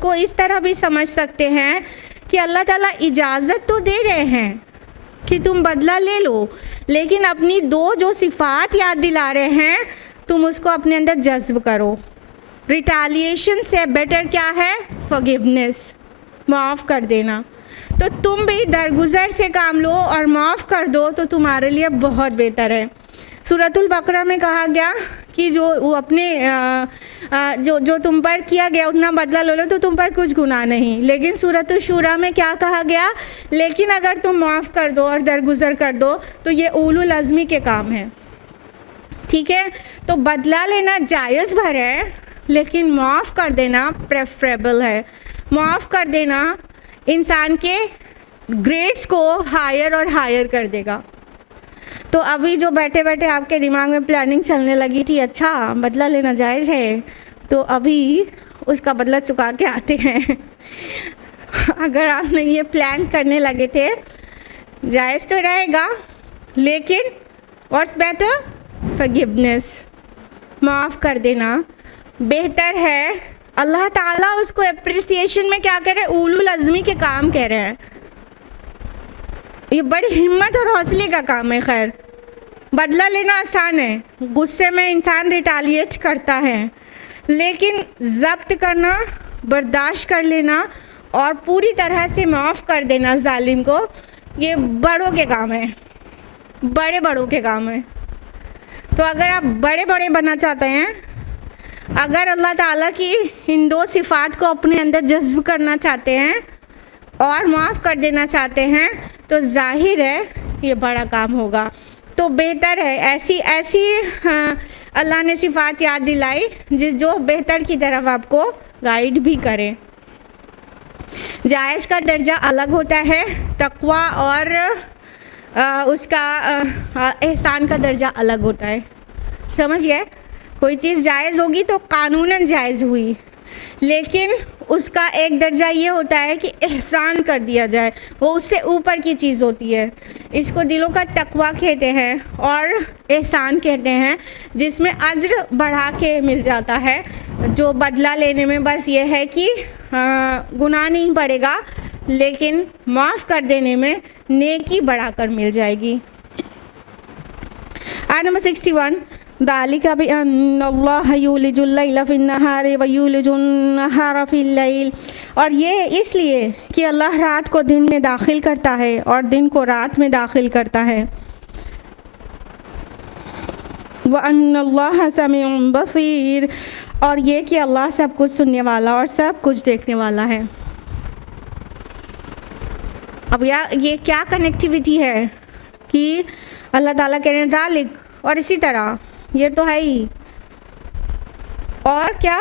को इस तरह भी समझ सकते हैं कि अल्लाह ताला इजाज़त तो दे रहे हैं कि तुम बदला ले लो, लेकिन अपनी दो जो सिफ़ात याद दिला रहे हैं तुम उसको अपने अंदर जज्ब करो। रिटालिएशन से बेटर क्या है? फॉरगिवनेस, माफ़ कर देना। तो तुम भी दरगुजर से काम लो और माफ़ कर दो तो तुम्हारे लिए बहुत बेहतर है। सूरतुल बकरा में कहा गया कि जो वो अपने जो तुम पर किया गया उतना बदला लो तो तुम पर कुछ गुनाह नहीं। लेकिन सूरतुल शूरा में क्या कहा गया? लेकिन अगर तुम माफ़ कर दो और दरगुजर कर दो तो ये उलुल अज़्मी के काम है। ठीक है, तो बदला लेना जायज़ भर है, लेकिन माफ़ कर देना प्रेफरेबल है। माफ़ कर देना इंसान के ग्रेड्स को हायर और हायर कर देगा। तो अभी जो बैठे बैठे आपके दिमाग में प्लानिंग चलने लगी थी, अच्छा बदला लेना जायज़ है, तो अभी उसका बदला चुका के आते हैं। अगर आपने ये प्लान करने लगे थे, जायज़ तो रहेगा, लेकिन व्हाट्स बेटर? फॉरगिवनेस, माफ़ कर देना बेहतर है। अल्लाह ताला उसको एप्रिसिएशन में क्या कह रहे हैं? उलुल अज़्मी के काम कह रहे हैं। ये बड़ी हिम्मत और हौसले का काम है। खैर, बदला लेना आसान है, गुस्से में इंसान रिटालिएट करता है, लेकिन ज़ब्त करना, बर्दाश्त कर लेना और पूरी तरह से माफ़ कर देना जालिम को, ये बड़ों के काम है, बड़े बड़ों के काम है। तो अगर आप बड़े बड़े बनना चाहते हैं, अगर अल्लाह ताला की इन दो सिफ़ात को अपने अंदर जज्ब करना चाहते हैं और माफ़ कर देना चाहते हैं, तो जाहिर है ये बड़ा काम होगा। तो बेहतर है ऐसी अल्लाह ने सिफ़ात याद दिलाई जो बेहतर की तरफ आपको गाइड भी करें। जायज़ का दर्जा अलग होता है, तक़वा और उसका एहसान का दर्जा अलग होता है। समझ गए? कोई चीज़ जायज़ होगी तो कानूनन जायज़ हुई, लेकिन उसका एक दर्जा ये होता है कि एहसान कर दिया जाए, वो उससे ऊपर की चीज़ होती है। इसको दिलों का तकवा कहते हैं और एहसान कहते हैं, जिसमें अज्र बढ़ा के मिल जाता है। जो बदला लेने में बस ये है कि गुनाह नहीं पड़ेगा, लेकिन माफ़ कर देने में नेकी बढ़ाकर मिल जाएगी। आयत नंबर 61, दालिका बिअन्नल्लाह युलिजुल लैला फिन्नहारि व युलिजुन नहारा फिल्लैल। और ये इसलिए कि अल्लाह रात को दिन में दाखिल करता है और दिन को रात में दाखिल करता है। व अन्नल्लाह समीउन बसीर, और ये कि अल्लाह सब कुछ सुनने वाला और सब कुछ देखने वाला है। अब ये क्या कनेक्टिविटी है कि अल्लाह ताला कह रहे हैं दालिक, और इसी तरह ये तो है ही। और क्या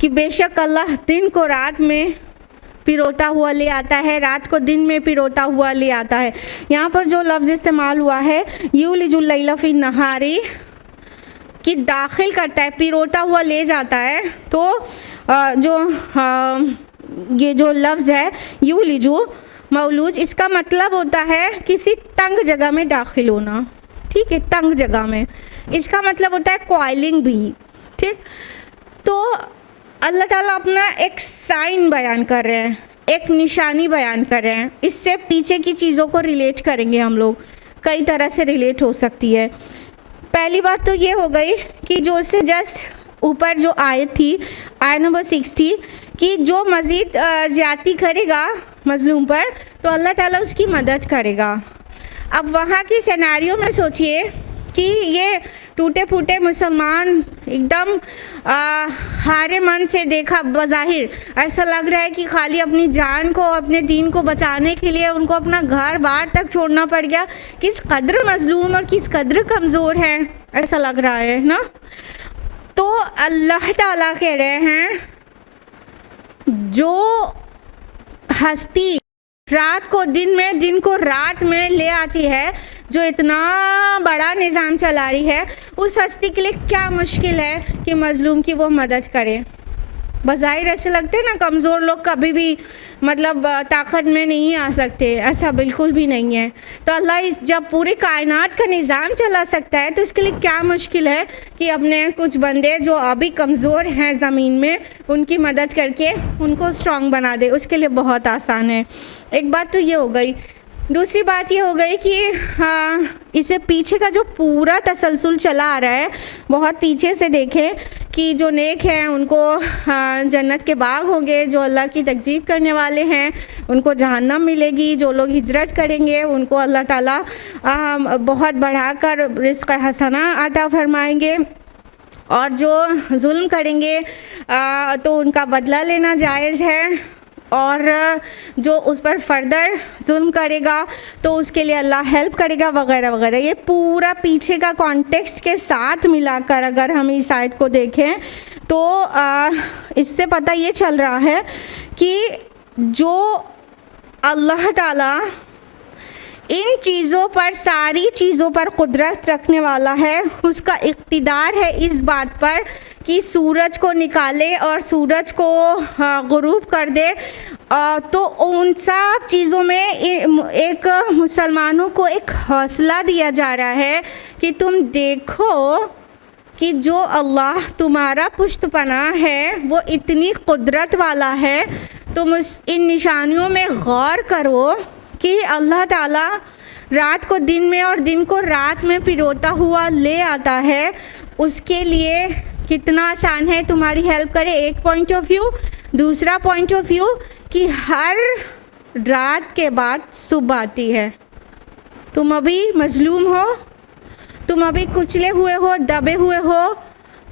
कि बेशक अल्लाह दिन को रात में पिरोता हुआ ले आता है, रात को दिन में पिरोता हुआ ले आता है। यहाँ पर जो लफ्ज़ इस्तेमाल हुआ है युलिजुल लैला फिन नहारी, कि दाखिल करता है, पिरोता हुआ ले जाता है। तो ये जो लफ्ज़ है युलिजु मौलूज, इसका मतलब होता है किसी तंग जगह में दाखिल होना। ठीक है, तंग जगह में, इसका मतलब होता है कॉइलिंग भी। ठीक, तो अल्लाह ताला अपना एक साइन बयान कर रहे हैं, एक निशानी बयान कर रहे हैं। इससे पीछे की चीज़ों को रिलेट करेंगे हम लोग, कई तरह से रिलेट हो सकती है। पहली बात तो ये हो गई कि जो इससे जस्ट ऊपर जो आयत थी, आयत नंबर 60, कि जो मज़ीद ज़्यादती करेगा मज़लूम पर तो अल्लाह ताला उसकी मदद करेगा। अब वहाँ की सिनेरियो में सोचिए कि ये टूटे फूटे मुसलमान एकदम हारे मन से देखा, बज़ाहिर ऐसा लग रहा है कि खाली अपनी जान को, अपने दीन को बचाने के लिए उनको अपना घर बार तक छोड़ना पड़ गया। किस कद्र मज़लूम और किस कद्र कमज़ोर है, ऐसा लग रहा है ना। तो अल्लाह ताला कह रहे हैं जो हस्ती रात को दिन में, दिन को रात में ले आती है, जो इतना बड़ा निज़ाम चला रही है, उस हस्ती के लिए क्या मुश्किल है कि मज़लूम की वो मदद करे। बज़ाहिर ऐसे लगते हैं ना कमज़ोर लोग कभी भी मतलब ताकत में नहीं आ सकते, ऐसा बिल्कुल भी नहीं है। तो अल्लाह जब पूरी कायनात का निज़ाम चला सकता है तो इसके लिए क्या मुश्किल है कि अपने कुछ बंदे जो अभी कमज़ोर हैं ज़मीन में, उनकी मदद करके उनको स्ट्रॉन्ग बना दे। उसके लिए बहुत आसान है। एक बात तो ये हो गई। दूसरी बात ये हो गई कि इससे पीछे का जो पूरा तसलसल चला आ रहा है, बहुत पीछे से देखें कि जो नेक हैं उनको जन्नत के बाग होंगे, जो अल्लाह की तकज़ीब करने वाले हैं उनको जहन्नम मिलेगी, जो लोग हिजरत करेंगे उनको अल्लाह ताला बहुत बढ़ाकर रिज़्क़ हसना अता फरमाएंगे, और जो जुल्म करेंगे तो उनका बदला लेना जायज़ है, और जो उस पर फर्दर जुल्म करेगा तो उसके लिए अल्लाह हेल्प करेगा वगैरह वगैरह। ये पूरा पीछे का कॉन्टेक्स्ट के साथ मिलाकर अगर हम इस आयत को देखें तो इससे पता ये चल रहा है कि जो अल्लाह ताला इन चीज़ों पर, सारी चीज़ों पर कुदरत रखने वाला है, उसका इख्तिदार है इस बात पर कि सूरज को निकाले और सूरज को गुरूब कर दे। तो उन सब चीज़ों में एक मुसलमानों को एक हौसला दिया जा रहा है कि तुम देखो कि जो अल्लाह तुम्हारा पुष्टपना है वो इतनी कुदरत वाला है। तुम इन निशानियों में गौर करो कि अल्लाह ताला रात को दिन में और दिन को रात में पिरोता हुआ ले आता है, उसके लिए कितना आसान है तुम्हारी हेल्प करे, एक पॉइंट ऑफ व्यू। दूसरा पॉइंट ऑफ व्यू कि हर रात के बाद सुबह आती है। तुम अभी मजलूम हो, तुम अभी कुचले हुए हो, दबे हुए हो,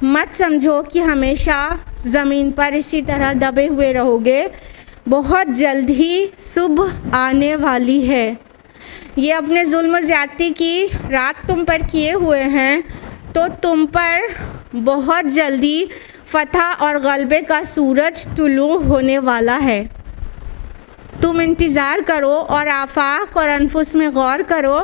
मत समझो कि हमेशा ज़मीन पर इसी तरह दबे हुए रहोगे। बहुत जल्द ही सुबह आने वाली है। ये अपने जुल्म ज़्यादती की रात तुम पर किए हुए हैं तो तुम पर बहुत जल्दी फतह और गलबे का सूरज तुलू होने वाला है। तुम इंतज़ार करो और आफाक और अनफुस में गौर करो,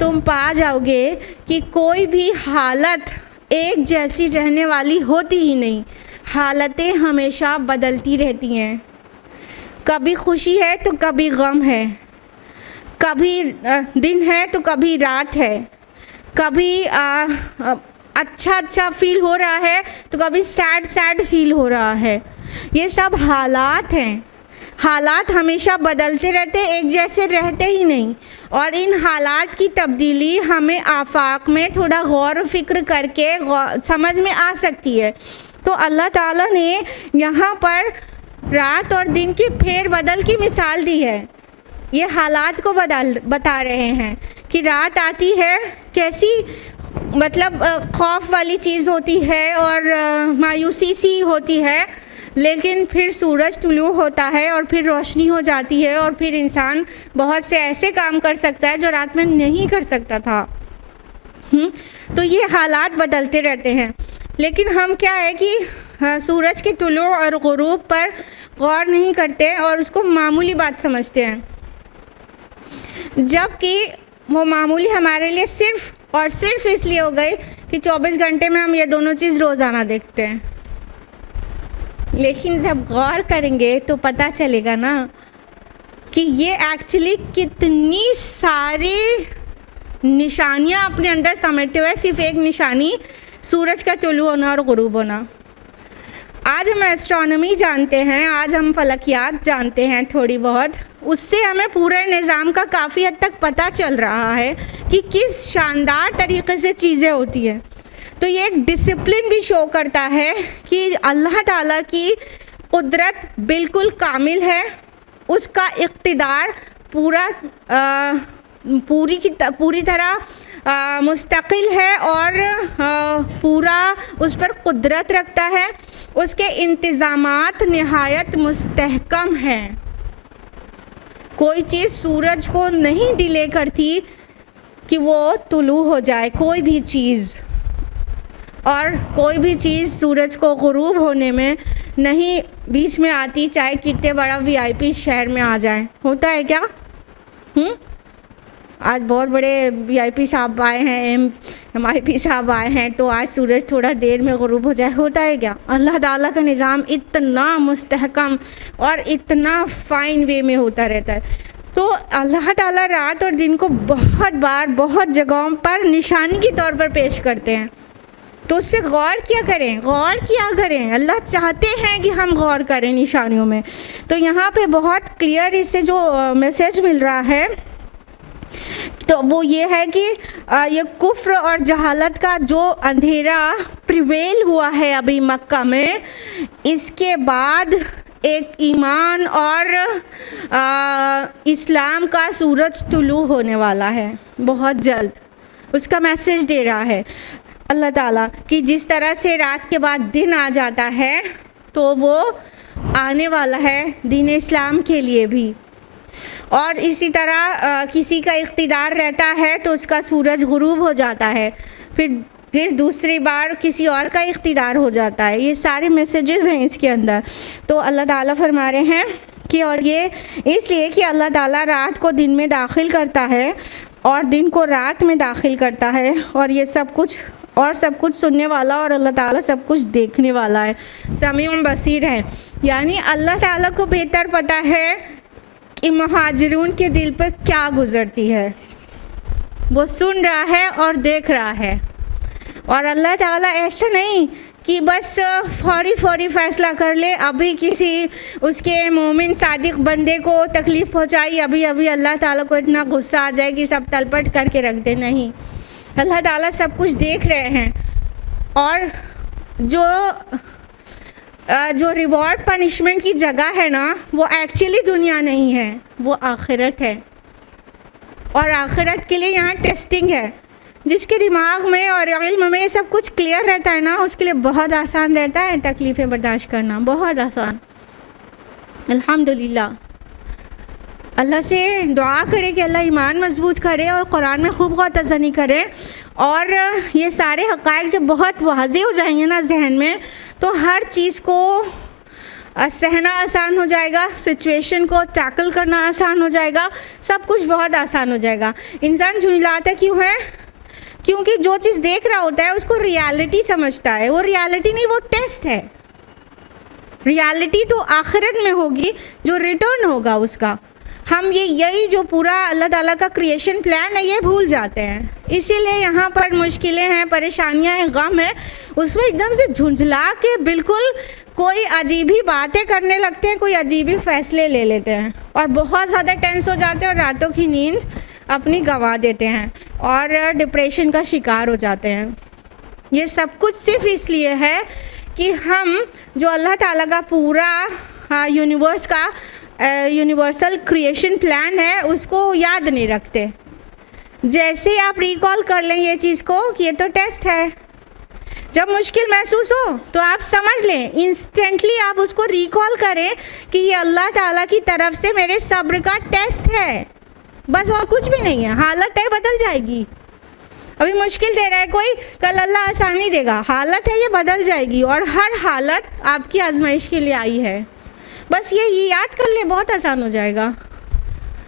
तुम पा जाओगे कि कोई भी हालत एक जैसी रहने वाली होती ही नहीं। हालतें हमेशा बदलती रहती हैं। कभी खुशी है तो कभी गम है, कभी दिन है तो कभी रात है, कभी अच्छा फील हो रहा है तो कभी सैड फील हो रहा है। ये सब हालात हैं। हालात हमेशा बदलते रहते, एक जैसे रहते ही नहीं। और इन हालात की तब्दीली हमें आफाक में थोड़ा गौर फिक्र करके समझ में आ सकती है। तो अल्लाह ताला ने यहाँ पर रात और दिन की फेर बदल की मिसाल दी है। ये हालात को बता रहे हैं कि रात आती है कैसी, मतलब खौफ वाली चीज़ होती है और मायूसी सी होती है, लेकिन फिर सूरज तुलू होता है और फिर रोशनी हो जाती है और फिर इंसान बहुत से ऐसे काम कर सकता है जो रात में नहीं कर सकता था। तो ये हालात बदलते रहते हैं, लेकिन हम क्या है कि सूरज के तुलू और गुरूब पर गौर नहीं करते और उसको मामूली बात समझते हैं, जबकि वो मामूली हमारे लिए सिर्फ़ और सिर्फ इसलिए हो गई कि 24 घंटे में हम ये दोनों चीज़ रोज़ाना देखते हैं। लेकिन जब गौर करेंगे तो पता चलेगा ना कि ये एक्चुअली कितनी सारी निशानियाँ अपने अंदर समेटे हुए, सिर्फ एक निशानी सूरज का तुलू होना और गुरूब होना। आज हम एस्ट्रोनॉमी जानते हैं, आज हम फलकियात जानते हैं थोड़ी बहुत, उससे हमें पूरे निज़ाम का काफ़ी हद तक पता चल रहा है कि किस शानदार तरीके से चीज़ें होती हैं। तो ये एक डिसिप्लिन भी शो करता है कि अल्लाह ताला की कुदरत बिल्कुल कामिल है, उसका इक़्तिदार पूरी तरह मुस्तकिल है और पूरा उस पर कुदरत रखता है। उसके इंतज़ामात निहायत मुस्तहकम हैं। कोई चीज़ सूरज को नहीं डिले करती कि वो तुलू हो जाए, कोई भी चीज़, और कोई भी चीज़ सूरज को गुरूब होने में नहीं बीच में आती, चाहे कितने बड़ा VIP शहर में आ जाए। होता है क्या? आज बहुत बड़े VIP साहब आए हैं, MIP साहब आए हैं, तो आज सूरज थोड़ा देर में गुरूब हो जाए, होता है क्या? अल्लाह ताला का निज़ाम इतना मुस्तहकम और इतना फ़ाइन वे में होता रहता है। तो अल्लाह ताला रात और दिन को बहुत बार बहुत जगहों पर निशानी के तौर पर पेश करते हैं, तो उस पर गौर किया करें। अल्लाह चाहते हैं कि हम गौर करें निशानियों में। तो यहाँ पे बहुत क्लियर इससे जो मैसेज मिल रहा है तो वो ये है कि ये कुफ्र और जहालत का जो अंधेरा प्रिवेल हुआ है अभी मक्का में, इसके बाद एक ईमान और इस्लाम का सूरज तुलू होने वाला है बहुत जल्द। उसका मैसेज दे रहा है अल्लाह ताला कि जिस तरह से रात के बाद दिन आ जाता है तो वो आने वाला है दीन इस्लाम के लिए भी। और इसी तरह किसी का इख्तिदार रहता है तो उसका सूरज गुरूब हो जाता है, फिर दूसरी बार किसी और का इख्तिदार हो जाता है। ये सारे मैसेजेस हैं इसके अंदर। तो अल्लाह ताला फरमा रहे हैं कि और ये इसलिए कि अल्लाह ताला रात को दिन में दाखिल करता है और दिन को रात में दाखिल करता है, और ये सब कुछ सुनने वाला और अल्लाह ताला सब कुछ देखने वाला है, समीउन बसीर है। यानी अल्लाह ताला को बेहतर पता है कि मुहाजिरून के दिल पर क्या गुज़रती है, वो सुन रहा है और देख रहा है। और अल्लाह ताला ऐसा नहीं कि बस फौरी फ़ैसला कर ले, अभी किसी उसके मोमिन सादिक बंदे को तकलीफ़ पहुंचाई, अभी अल्लाह ताला को इतना गुस्सा आ जाए कि सब तलपट करके रख दे। नहीं, अल्लाह ताला सब कुछ देख रहे हैं। और जो रिवॉर्ड पनिशमेंट की जगह है ना, वो एक्चुअली दुनिया नहीं है, वो आखिरत है। और आखिरत के लिए यहाँ टेस्टिंग है। जिसके दिमाग में और इल्म में सब कुछ क्लियर रहता है ना, उसके लिए बहुत आसान रहता है तकलीफ़ें बर्दाश्त करना, बहुत आसान। अल्हम्दुलिल्लाह। अल्लाह से दुआ करें कि अल्लाह ईमान मजबूत करे और कुरान में खूब गौर-फ़िक्र करे, और ये सारे हक़ाइक़ जब बहुत वाज़ेह हो जाएंगे ना जहन में, तो हर चीज़ को सहना आसान हो जाएगा, सिचुएशन को टैकल करना आसान हो जाएगा, सब कुछ बहुत आसान हो जाएगा। इंसान झुंझलाता क्यों है? क्योंकि जो चीज़ देख रहा होता है उसको रियलिटी समझता है। वो रियलिटी नहीं, वो टेस्ट है। रियलिटी तो आखिरत में होगी, जो रिटर्न होगा उसका। हम यही जो पूरा अल्लाह ताला का क्रिएशन प्लान है, ये भूल जाते हैं। इसीलिए यहाँ पर मुश्किलें हैं, परेशानियाँ हैं, गम है, उसमें एकदम से झुंझला के बिल्कुल कोई अजीब ही बातें करने लगते हैं, कोई अजीब ही फैसले ले लेते हैं, और बहुत ज़्यादा टेंस हो जाते हैं और रातों की नींद अपनी गंवा देते हैं और डिप्रेशन का शिकार हो जाते हैं। ये सब कुछ सिर्फ इसलिए है कि हम जो अल्लाह ताला का पूरा यूनिवर्स का यूनिवर्सल क्रिएशन प्लान है उसको याद नहीं रखते। जैसे आप रिकॉल कर लें ये चीज़ को कि ये तो टेस्ट है, जब मुश्किल महसूस हो तो आप समझ लें, इंस्टेंटली आप उसको रिकॉल करें कि ये अल्लाह ताला की तरफ से मेरे सब्र का टेस्ट है, बस और कुछ भी नहीं है। हालत है, बदल जाएगी। अभी मुश्किल दे रहा है कोई, कल अल्लाह आसानी देगा। हालत है, ये बदल जाएगी, और हर हालत आपकी आजमाइश के लिए आई है। बस ये याद कर ले, बहुत आसान हो जाएगा।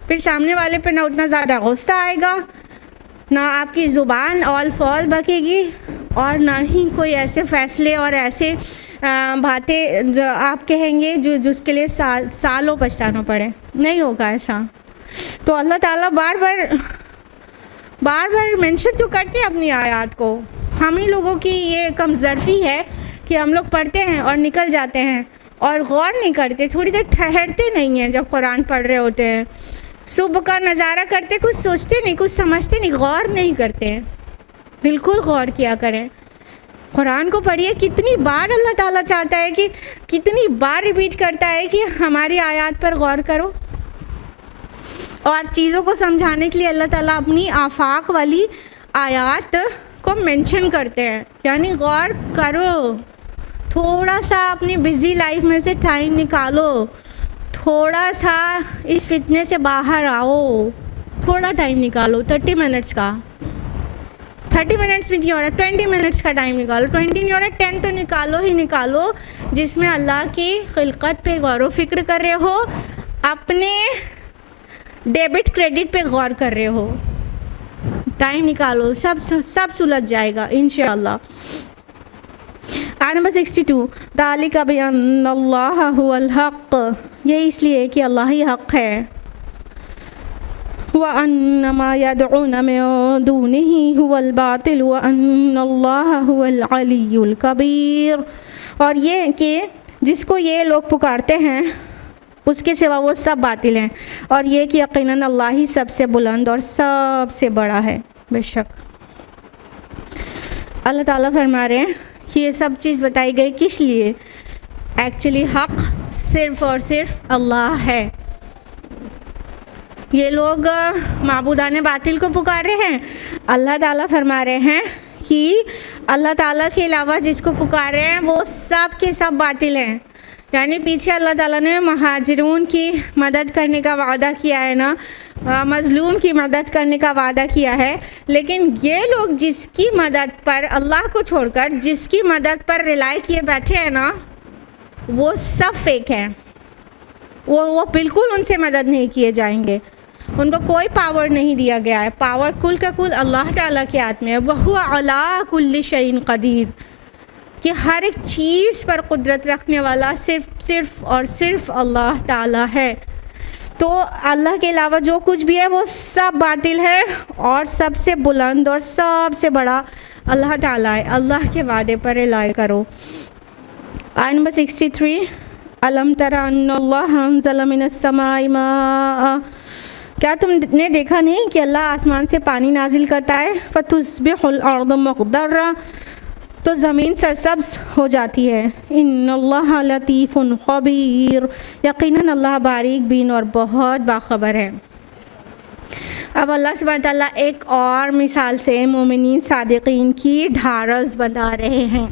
फिर सामने वाले पे ना उतना ज़्यादा गुस्सा आएगा, ना आपकी ज़ुबान ऑल फॉल बकेगी, और ना ही कोई ऐसे फ़ैसले और ऐसे बातें आप कहेंगे जिसके लिए सालों पछताना पड़े। नहीं होगा ऐसा। तो अल्लाह ताला बार बार मेंशन तो करते हैं अपनी आयत को। हम ही लोगों की ये कमज़रफ़ी है कि हम लोग पढ़ते हैं और निकल जाते हैं और गौर नहीं करते, थोड़ी देर ठहरते नहीं हैं जब कुरान पढ़ रहे होते हैं। सुबह का नज़ारा करते, कुछ सोचते नहीं, कुछ समझते नहीं, गौर नहीं करते हैं। बिल्कुल गौर किया करें, कुरान को पढ़िए। कितनी बार अल्लाह ताला चाहता है कि, कितनी बार रिपीट करता है कि हमारी आयत पर गौर करो। और चीज़ों को समझाने के लिए अल्लाह ताला अपनी आफाक वाली आयत को मेंशन करते हैं, यानी गौर करो। थोड़ा सा अपनी बिज़ी लाइफ में से टाइम निकालो, थोड़ा सा इस फितने से बाहर आओ, थोड़ा टाइम निकालो, 30 मिनट्स का। 30 मिनट्स भी नहीं हो रहा, 20 मिनट्स का टाइम निकालो। 20 नहीं हो रहा, 10 तो निकालो ही निकालो, जिसमें अल्लाह की खिलकत पे गौर व फिक्र कर रहे हो, अपने डेबिट क्रेडिट पे गौर कर रहे हो। टाइम निकालो, सब सुलझ जाएगा इंशाअल्लाह। आयत नंबर 62, ज़ालिका बिअन्नल्लाह हुवल हक़, ये इसलिए कि अल्लाह ही हक़ है। व अन्नमा यदऊन मिन दूनिही हुवल बातिल व अन्नल्लाह हुवल अलियुल कबीर, और ये कि जिसको ये लोग पुकारते हैं उसके सिवा वो सब बातिल हैं, और ये कि यकीनन अल्लाह ही सबसे बुलंद और सबसे बड़ा है। बेशक अल्लाह ताला फरमा रहे हैं कि ये सब चीज़ बताई गई किस लिए, एक्चुअली हक़ सिर्फ़ और सिर्फ अल्लाह है। ये लोग माबूदाने बातिल को पुकार रहे हैं, अल्लाह ताला फरमा रहे हैं कि अल्लाह ताला के अलावा जिसको पुकार रहे हैं वो सब के सब बातिल हैं। यानी पीछे अल्लाह ताला ने महाजिरून की मदद करने का वादा किया है ना, मज़लूम की मदद करने का वादा किया है, लेकिन ये लोग जिसकी मदद पर, अल्लाह को छोड़कर जिसकी मदद पर रिलाई किए बैठे हैं ना, वो सब फेक हैं। वो बिल्कुल उनसे मदद नहीं किए जाएंगे, उनको कोई पावर नहीं दिया गया है। पावर कुल का कुल अल्लाह ताला के हाथ में है। वहुव अला कुल्लि शैइन क़दीर, कि हर एक चीज़ पर कुदरत रखने वाला सिर्फ़ और सिर्फ अल्लाह ताला है। तो अल्लाह के अलावा जो कुछ भी है वो सब बातिल है, और सबसे बुलंद और सबसे बड़ा अल्लाह ताला है। अल्लाह के वादे पर रिलाय करो। आयत नंबर 63, अलम तरा अन्नल्लाह अंज़ला मिनस समाई माअ, क्या तुमने देखा नहीं कि अल्लाह आसमान से पानी नाजिल करता है, फतुस्बिहुल अर्दु मुख़दर्रा, तो ज़मीन सरसब्ज़ हो जाती है। इन्नल्लाह लतीफ़ुन ख़बीर, यकीनन अल्लाह बारीक बीन और बहुत बाखबर है। अब अल्लाह सुब्हानहू तआला एक और मिसाल से मोमिनीन सादिक़ीन की ढारस बता रहे हैं।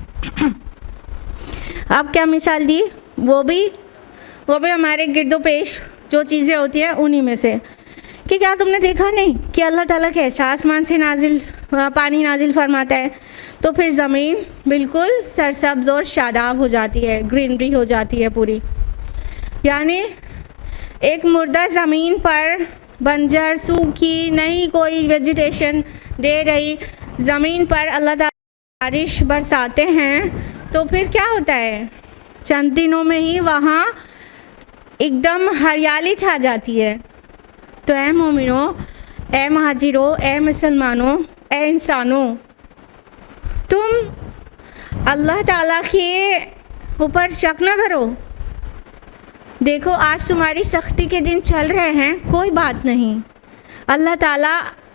अब क्या मिसाल दी, वो भी हमारे गिरदो पेश जो चीज़ें होती हैं उन्हीं में से, कि क्या तुमने देखा नहीं कि अल्लाह ताला कैसा आसमान से पानी नाजिल फरमाता है, तो फिर ज़मीन बिल्कुल सरसब्ज और शादाब हो जाती है, ग्रीनरी हो जाती है पूरी। यानी एक मुर्दा ज़मीन पर बंजर सूखी नहीं कोई वेजिटेशन दे रही ज़मीन पर अल्लाह ताला बारिश बरसाते हैं, तो फिर क्या होता है, चंद दिनों में ही वहाँ एकदम हरियाली छा जाती है। तो ऐ मोमिनों, ऐ महाजिरों, ऐ मुसलमानों, ऐ इंसानों, तुम अल्लाह ताला के ऊपर शक न करो। देखो आज तुम्हारी सख्ती के दिन चल रहे हैं, कोई बात नहीं, अल्लाह ताला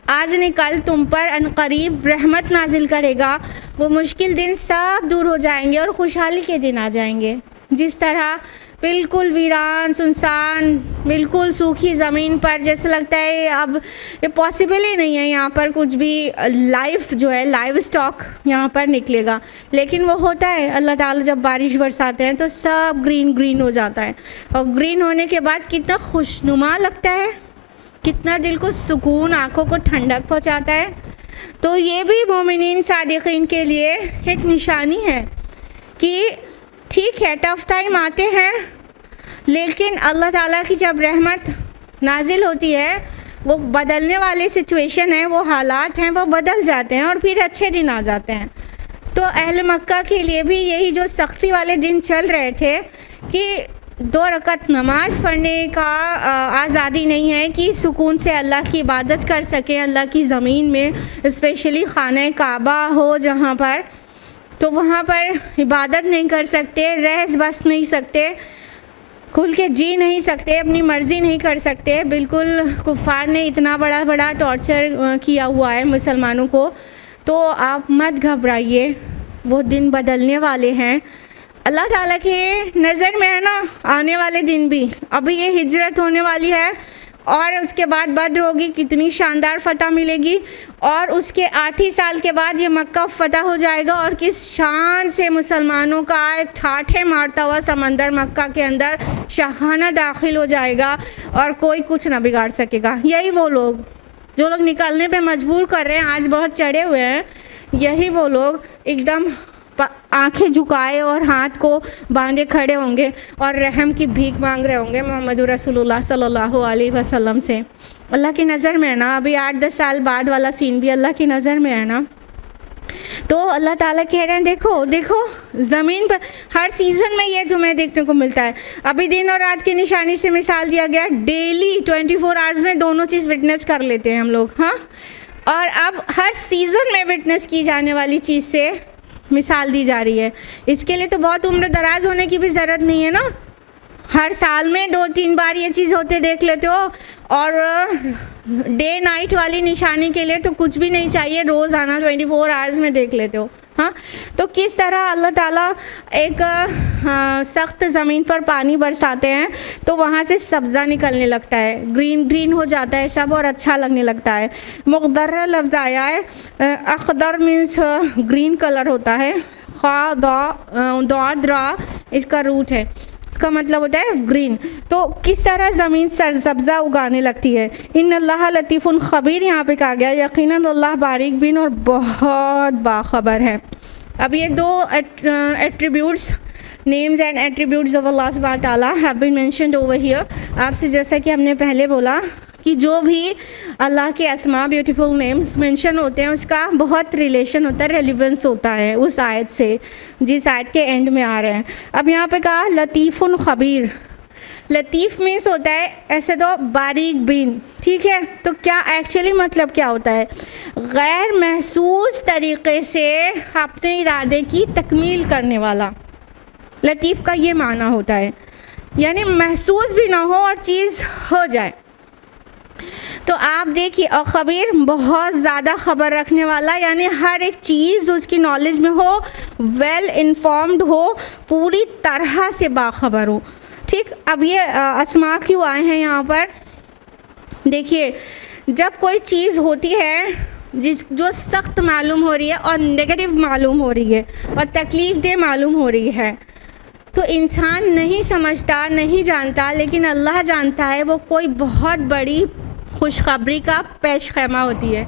आज नहीं कल तुम पर अनकरीब रहमत नाजिल करेगा। वो मुश्किल दिन सब दूर हो जाएंगे और खुशहाली के दिन आ जाएंगे। जिस तरह बिल्कुल वीरान सुनसान, बिल्कुल सूखी ज़मीन पर जैसे लगता है अब ये पॉसिबल ही नहीं है यहाँ पर कुछ भी लाइफ जो है, लाइव स्टॉक यहाँ पर निकलेगा, लेकिन वो होता है। अल्लाह ताला जब बारिश बरसाते हैं तो सब ग्रीन ग्रीन हो जाता है, और ग्रीन होने के बाद कितना खुशनुमा लगता है, कितना दिल को सुकून, आँखों को ठंडक पहुँचाता है। तो ये भी मोमिनीन सादिक़ीन के लिए एक निशानी है कि ठीक है टफ़ टाइम आते हैं, लेकिन अल्लाह ताला की जब रहमत नाजिल होती है, वो बदलने वाले सिचुएशन है, वो हालात हैं, वो बदल जाते हैं और फिर अच्छे दिन आ जाते हैं। तो अहले मक्का के लिए भी यही जो सख्ती वाले दिन चल रहे थे कि 2 रकात नमाज़ पढ़ने का आज़ादी नहीं है कि सुकून से अल्लाह की इबादत कर सकें। अल्लाह की ज़मीन में स्पेशली खाना काबा हो जहाँ पर, तो वहाँ पर इबादत नहीं कर सकते, रह बस नहीं सकते, खुल के जी नहीं सकते, अपनी मर्ज़ी नहीं कर सकते। बिल्कुल कुफ़ार ने इतना बड़ा टॉर्चर किया हुआ है मुसलमानों को। तो आप मत घबराइए, वो दिन बदलने वाले हैं। अल्लाह ताला के नज़र में है ना आने वाले दिन भी। अभी ये हिजरत होने वाली है और उसके बाद बद्र होगी, कितनी शानदार फ़तह मिलेगी, और उसके 8 ही साल के बाद ये मक्का फ़तह हो जाएगा, और किस शान से मुसलमानों का एक ठाठे मारता हुआ समंदर मक्का के अंदर शाहाना दाखिल हो जाएगा और कोई कुछ ना बिगाड़ सकेगा। यही वो लोग जो लोग निकलने पे मजबूर कर रहे हैं, आज बहुत चढ़े हुए हैं, यही वो लोग एकदम आंखें झुकाए और हाथ को बांधे खड़े होंगे और रहम की भीख मांग रहे होंगे मोहम्मद रसूलुल्लाह सल्लल्लाहु अलैहि वसल्लम से। अल्लाह की नज़र में है ना, अभी 8-10 साल बाद वाला सीन भी अल्लाह की नज़र में है ना। तो अल्लाह ताला कह रहे हैं देखो ज़मीन पर हर सीज़न में ये तुम्हें देखने को मिलता है। अभी दिन और रात की निशानी से मिसाल दिया गया, डेली 24 आवर्स में दोनों चीज़ विटनेस कर लेते हैं हम लोग, हाँ। और अब हर सीज़न में विटनेस की जाने वाली चीज़ से मिसाल दी जा रही है। इसके लिए तो बहुत उम्र दराज होने की भी ज़रूरत नहीं है ना, हर साल में 2-3 बार ये चीज़ होते देख लेते हो, और डे नाइट वाली निशानी के लिए तो कुछ भी नहीं चाहिए, रोज़ाना 24 आवर्स में देख लेते हो। हाँ, तो किस तरह अल्लाह ताला एक सख्त ज़मीन पर पानी बरसाते हैं तो वहाँ से सब्ज़ा निकलने लगता है, ग्रीन ग्रीन हो जाता है सब और अच्छा लगने लगता है। मुक़द्दर लफ्ज़ आया है, अख़दर मीन्स ग्रीन कलर होता है, खा दौदरा इसका रूट है, इसका मतलब होता है ग्रीन। तो किस तरह ज़मीन सरसब्ज़ा उगाने लगती है। इन अल्लाह लतीफ़ुन ख़बीर यहाँ पे कहा गया, यकीनन अल्लाह बारीक बिन और बहुत बाखबर है। अब ये दो attributes, names and attributes of अल्लाह सुब्हानहू व तआला have been mentioned over here. आपसे जैसा कि हमने पहले बोला कि जो भी अल्लाह के अस्मा ब्यूटीफुल नेम्स मेंशन होते हैं उसका बहुत रिलेशन होता है, रेलिवेंस होता है उस आयत से जिस आयत के एंड में आ रहे हैं। अब यहाँ पे कहा लतीफ़ुन ख़बीर। लतीफ़ मीन्स होता है ऐसे तो बारीक बीन, ठीक है। तो क्या एक्चुअली मतलब क्या होता है, गैर महसूस तरीक़े से अपने इरादे की तकमील करने वाला। लतीफ़ का ये माना होता है, यानी महसूस भी ना हो और चीज़ हो जाए। तो आप देखिए, और ख़बीर बहुत ज़्यादा ख़बर रखने वाला, यानी हर एक चीज़ उसकी नॉलेज में हो, वेल इन्फॉर्म्ड हो, पूरी तरह से बाखबर हो, ठीक। अब ये अस्मा क्यों आए हैं यहाँ पर, देखिए जब कोई चीज़ होती है जो सख्त मालूम हो रही है और नेगेटिव मालूम हो रही है और तकलीफ़ दे मालूम हो रही है, तो इंसान नहीं समझता, नहीं जानता, लेकिन अल्लाह जानता है वो कोई बहुत बड़ी खुशखबरी का पेशखैमा होती है।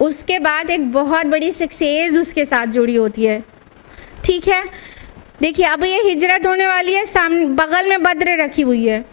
उसके बाद एक बहुत बड़ी सक्सेस उसके साथ जुड़ी होती है, ठीक है। देखिए अब ये हिजरत होने वाली है, सामने बगल में बद्र रखी हुई है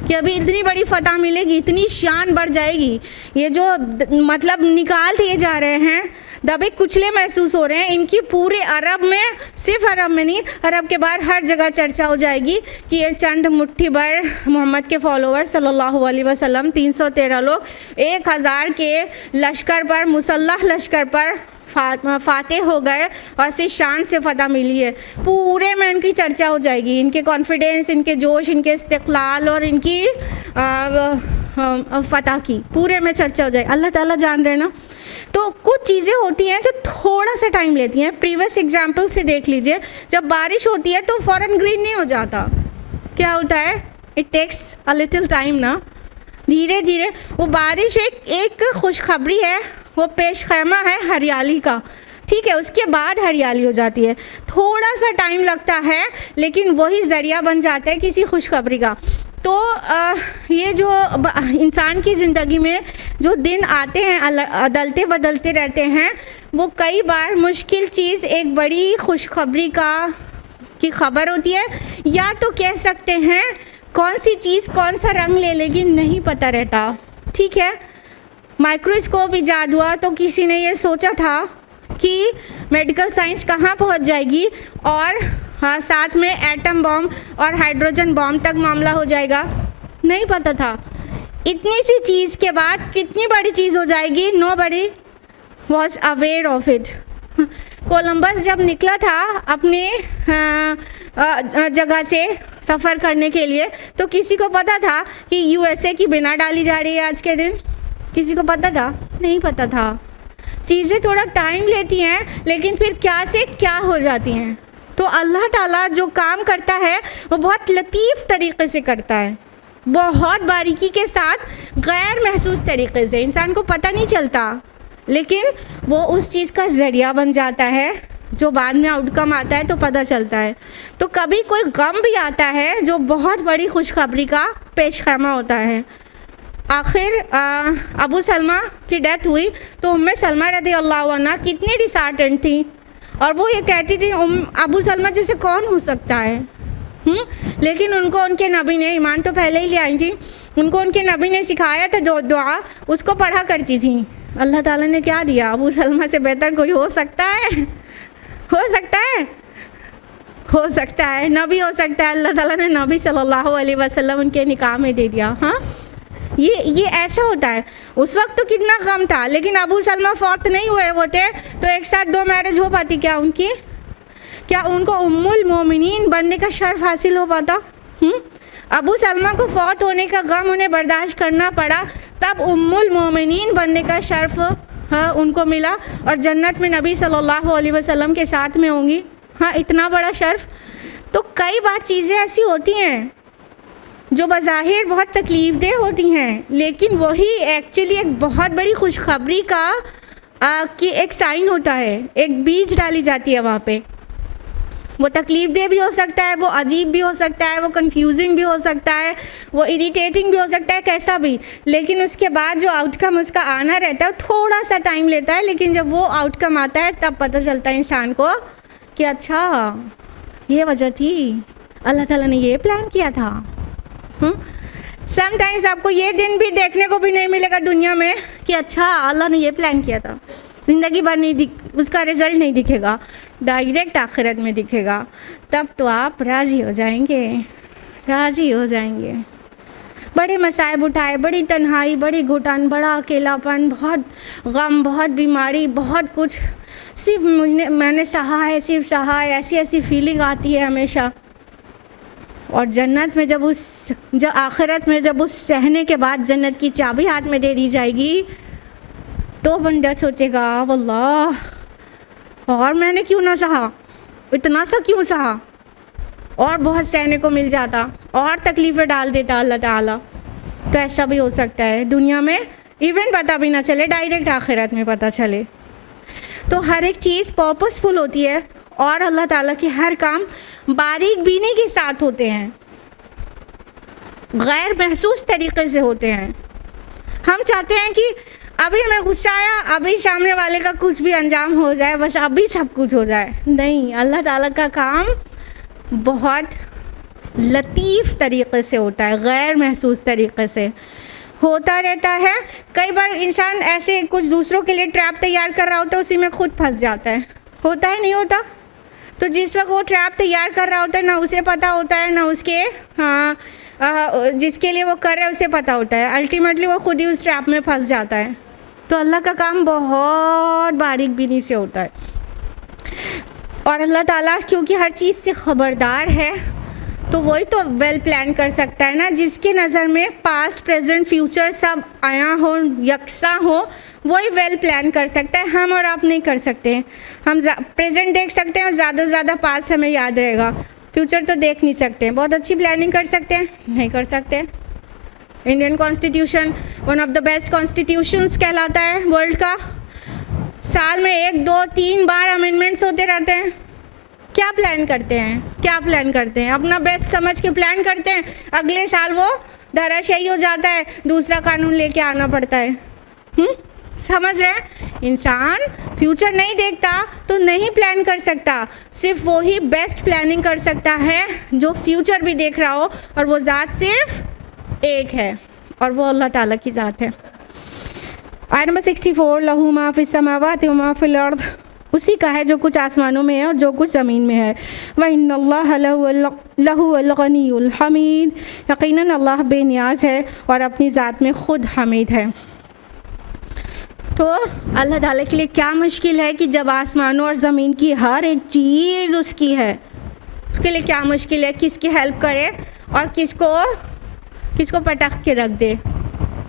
कि अभी इतनी बड़ी फतह मिलेगी, इतनी शान बढ़ जाएगी। ये जो मतलब निकाल दिए जा रहे हैं, दबे कुचले महसूस हो रहे हैं, इनकी पूरे अरब में, सिर्फ अरब में नहीं, अरब के बाहर हर जगह चर्चा हो जाएगी कि ये चंद मुट्ठी भर मोहम्मद के फॉलोअर सल्लल्लाहु अलैहि वसल्लम 313 लोग 1000 के लश्कर पर, मुसल्लह लश्कर पर फातेह हो गए और इसी शान से फतह मिली है। पूरे में इनकी चर्चा हो जाएगी, इनके कॉन्फिडेंस, इनके जोश, इनके इस्तिक़लाल और इनकी फतह की पूरे में चर्चा हो जाएगी। अल्लाह ताला जान रहे हैं ना। तो कुछ चीज़ें होती हैं जो थोड़ा सा टाइम लेती हैं। प्रीवियस एग्जाम्पल से देख लीजिए, जब बारिश होती है तो फ़ौरन ग्रीन नहीं हो जाता, क्या होता है, it takes a little time ना, धीरे धीरे। वो बारिश एक खुशखबरी है, वो पेशखैमा है हरियाली का, ठीक है। उसके बाद हरियाली हो जाती है, थोड़ा सा टाइम लगता है, लेकिन वही ज़रिया बन जाता है किसी खुशखबरी का। तो ये जो इंसान की ज़िंदगी में जो दिन आते हैं, अदलते बदलते रहते हैं, वो कई बार मुश्किल चीज़ एक बड़ी खुशखबरी की खबर होती है, या तो कह सकते हैं कौन सी चीज़ कौन सा रंग ले लेगी नहीं पता रहता, ठीक है। माइक्रोस्कोप ईजाद हुआ तो किसी ने ये सोचा था कि मेडिकल साइंस कहाँ पहुँच जाएगी और हाँ साथ में एटम बॉम्ब और हाइड्रोजन बॉम्ब तक मामला हो जाएगा, नहीं पता था। इतनी सी चीज़ के बाद कितनी बड़ी चीज़ हो जाएगी, nobody was aware of it. Columbus जब निकला था अपने जगह से सफ़र करने के लिए, तो किसी को पता था कि यूएसए की बिना डाली जा रही है आज के दिन, किसी को पता था, नहीं पता था। चीज़ें थोड़ा टाइम लेती हैं, लेकिन फिर क्या से क्या हो जाती हैं। तो अल्लाह ताला जो काम करता है वो बहुत लतीफ़ तरीक़े से करता है, बहुत बारीकी के साथ, गैर महसूस तरीक़े से, इंसान को पता नहीं चलता, लेकिन वो उस चीज़ का ज़रिया बन जाता है, जो बाद में आउटकम आता है तो पता चलता है। तो कभी कोई गम भी आता है जो बहुत बड़ी खुशखबरी का पेशखैमा होता है। आखिर अबू सलमा की डेथ हुई तो उम्मे सलमा रज़ी अल्लाह अन्हा कितनी डिसहार्टेंड थी, और वो ये कहती थी अबू सलमा जैसे कौन हो सकता है। लेकिन उनको उनके नबी ने, ईमान तो पहले ही ले आई थी, उनको उनके नबी ने सिखाया था जो दुआ उसको पढ़ा करती थी। अल्लाह ताला ने क्या दिया, अबू सलमा से बेहतर कोई हो सकता है, हो सकता है, हो सकता है, नबी हो सकता है। अल्लाह ताला ने नबी सल्लल्लाहु अलैहि वसल्लम उनके निकाह में दे दिया। हाँ, ये ऐसा होता है। उस वक्त तो कितना गम था, लेकिन अबू सलमा फौत नहीं हुए होते तो एक साथ 2 मैरिज हो पाती क्या उनकी? क्या उनको उम्मुल मोमिनीन बनने का शर्फ हासिल हो पाता? अबू सलमा को फौत होने का गम उन्हें बर्दाश्त करना पड़ा, तब उम्मुल मोमिनीन बनने का शर्फ उनको मिला और जन्नत में नबी सल्लल्लाहु अलैहि वसल्लम के साथ में होंगी। हाँ, इतना बड़ा शर्फ। तो कई बार चीज़ें ऐसी होती हैं जो बज़ाहिर बहुत तकलीफ़देह होती हैं, लेकिन वही एक्चुअली एक बहुत बड़ी खुशखबरी का कि एक साइन होता है, एक बीज डाली जाती है वहाँ पे। वो तकलीफ़देह भी हो सकता है, वो अजीब भी हो सकता है, वो कंफ्यूजिंग भी हो सकता है, वो इरिटेटिंग भी हो सकता है, कैसा भी, लेकिन उसके बाद जो आउटकम उसका आना रहता है थोड़ा सा टाइम लेता है, लेकिन जब वो आउटकम आता है तब पता चलता है इंसान को कि अच्छा ये वजह थी, अल्लाह ताला ने ये प्लान किया था। समटाइम्स आपको ये दिन भी देखने को भी नहीं मिलेगा दुनिया में कि अच्छा अल्लाह ने ये प्लान किया था, ज़िंदगी भर नहीं उसका रिज़ल्ट नहीं दिखेगा, डायरेक्ट आखिरत में दिखेगा। तब तो आप राज़ी हो जाएंगे, राज़ी हो जाएंगे। बड़े मसाइब उठाए, बड़ी तन्हाई, बड़ी घुटन, बड़ा अकेलापन, बहुत गम, बहुत बीमारी, बहुत कुछ, सिर्फ मैंने सहा है, सिर्फ सहा है, ऐसी ऐसी फीलिंग आती है हमेशा। और जन्नत में जब आखिरत में जब उस सहने के बाद जन्नत की चाबी हाथ में दे दी जाएगी तो बंदा सोचेगा वल्लाह और मैंने क्यों ना सहा, इतना सा क्यों सहा, और बहुत सहने को मिल जाता और तकलीफ़ें डाल देता अल्लाह ताला। तो ऐसा भी हो सकता है दुनिया में, इवन पता भी ना चले, डायरेक्ट आखिरत में पता चले। तो हर एक चीज़ पर्पसफुल होती है और अल्लाह ताला के हर काम बारीक बीनी के साथ होते हैं, गैर महसूस तरीक़े से होते हैं। हम चाहते हैं कि अभी हमें गुस्सा आया, अभी सामने वाले का कुछ भी अंजाम हो जाए, बस अभी सब कुछ हो जाए। नहीं, अल्लाह ताला का काम बहुत लतीफ़ तरीक़े से होता है, गैर महसूस तरीक़े से होता रहता है। कई बार इंसान ऐसे कुछ दूसरों के लिए ट्रैप तैयार कर रहा होता है, उसी में खुद फंस जाता है। होता है नहीं होता? तो जिस वक्त वो ट्रैप तैयार कर रहा होता है ना उसे पता होता है, ना उसके जिसके लिए वो कर रहा है उसे पता होता है, अल्टीमेटली वो खुद ही उस ट्रैप में फंस जाता है। तो अल्लाह का काम बहुत बारीक बीनी से होता है और अल्लाह ताला क्योंकि हर चीज़ से ख़बरदार है तो वही तो वेल प्लान कर सकता है ना, जिसके नज़र में पास्ट प्रेजेंट फ्यूचर सब आया हो, यकसा हो, वही वेल प्लान कर सकता है। हम और आप नहीं कर सकते। हम प्रेजेंट देख सकते हैं और ज़्यादा से ज़्यादा पास्ट हमें याद रहेगा, फ्यूचर तो देख नहीं सकते। बहुत अच्छी प्लानिंग कर सकते हैं, नहीं कर सकते। Indian constitution one of the best constitutions कहलाता है वर्ल्ड का। साल में 1, 2, 3 बार अमेंडमेंट्स होते रहते हैं। क्या प्लान करते हैं, क्या प्लान करते हैं? अपना बेस्ट समझ के प्लान करते हैं, अगले साल वो धराशायी हो जाता है, दूसरा कानून लेके आना पड़ता है। समझ रहे हैं? इंसान फ्यूचर नहीं देखता तो नहीं प्लान कर सकता, सिर्फ वो ही बेस्ट प्लानिंग कर सकता है जो फ्यूचर भी देख रहा हो, और वो ज़ात सिर्फ एक है और वो अल्लाह ताला की ज़ात है। आयत नंबर 64, लहू मा फिस समावाति व मा फिल अर्द, उसी का है जो कुछ आसमानों में है और जो कुछ ज़मीन में है। व इन्नल्लाह लहुल गनीयुल हमीद, यकीनन अल्लाह बेनियाज है और अपनी ज़ात में ख़ुद हमीद है। तो अल्लाह ताला के लिए क्या मुश्किल है कि जब आसमानों और ज़मीन की हर एक चीज़ उसकी है, उसके लिए क्या मुश्किल है? किसकी हेल्प करे और किसको पटक के रख दे?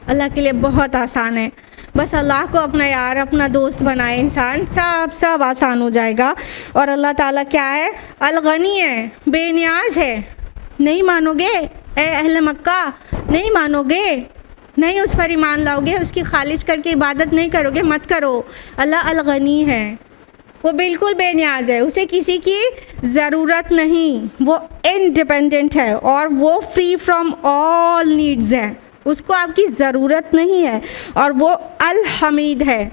अल्लाह के लिए बहुत आसान है। बस अल्लाह को अपना यार, अपना दोस्त बनाए इंसान, सब आसान हो जाएगा। और अल्लाह ताला क्या है? अल-गनी है, बेनियाज है। नहीं मानोगे ए अहले मक्का? नहीं मानोगे, नहीं उस पर ईमान लाओगे, उसकी खालिज करके इबादत नहीं करोगे, मत करो। अल्लाह अल-गनी है, वो बिल्कुल बेनियाज है, उसे किसी की ज़रूरत नहीं, वो इंडिपेंडेंट है और वो फ्री फ्रॉम ऑल नीड्स है, उसको आपकी ज़रूरत नहीं है। और वो अल हमीद है,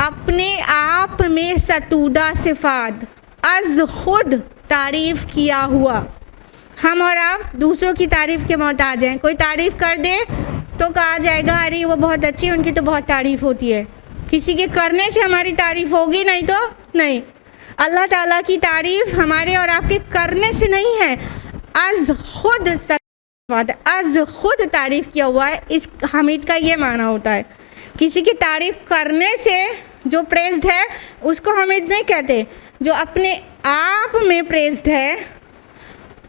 अपने आप में सतूदा सिफ़ात, अज़ खुद तारीफ़ किया हुआ। हम और आप दूसरों की तारीफ़ के मोहताज हैं। कोई तारीफ़ कर दे तो कहा जाएगा अरे वो बहुत अच्छी है, उनकी तो बहुत तारीफ़ होती है। किसी के करने से हमारी तारीफ़ होगी? नहीं तो नहीं। अल्लाह ताला की तारीफ़ हमारे और आपके करने से नहीं है, अज़ खुद अज़ खुद तारीफ़ किया हुआ है। इस हमीद का ये माना होता है, किसी की तारीफ़ करने से जो प्रेज्ड है उसको हमीद नहीं कहते, जो अपने आप में प्रेज्ड है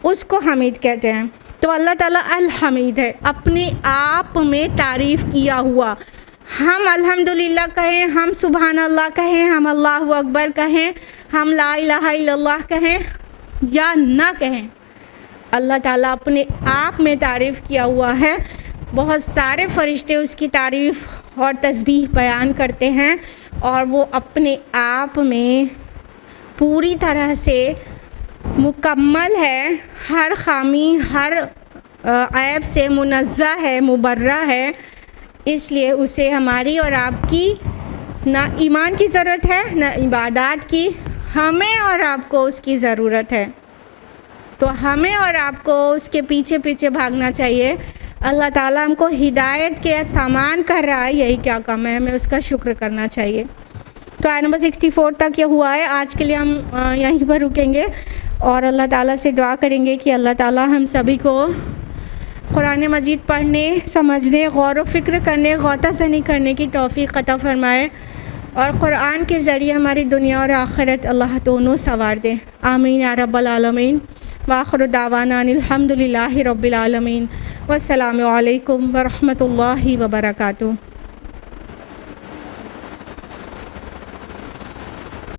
उसको हमीद कहते हैं। तो अल्लाह ताला अल हमीद है, अपने आप में तारीफ़ किया हुआ। हम अल्हम्दुलिल्लाह कहें, हम सुभान अल्लाह कहें, हम अल्लाहु अकबर कहें, हम ला इलाहा इल्लल्लाह कहें या ना कहें, अल्लाह ताला अपने आप में तारीफ़ किया हुआ है। बहुत सारे फ़रिश्ते उसकी तारीफ़ और तस्बीह बयान करते हैं और वो अपने आप में पूरी तरह से मुकम्मल है, हर खामी हर ऐब से मुनज़्ज़ह है, मुबर्रा है। इसलिए उसे हमारी और आपकी ना ईमान की ज़रूरत है ना इबादत की, हमें और आपको उसकी ज़रूरत है। तो हमें और आपको उसके पीछे पीछे भागना चाहिए। अल्लाह ताला हमको हिदायत के सामान कर रहा है, यही क्या कम है, हमें उसका शुक्र करना चाहिए। तो आयत नंबर 64 तक ये हुआ है। आज के लिए हम यहीं पर रुकेंगे और अल्लाह ताला से दुआ करेंगे कि अल्लाह ताला हम सभी को कुरान मजीद पढ़ने, समझने, गौर व फ़िक्र करने, गौतासनी करने की तौफ़ीक़ अता फ़रमाए और कुरान के ज़रिए हमारी दुनिया और आखिरत अल्लाह दोनों संवार दे। आमीन या रब्बल आलमीन। वाखिरु दावाना अनिल हम्दुलिल्लाहि रब्बिल आलमीन। वस्सलामु अलैकुम व रहमतुल्लाहि व बरकातुहू।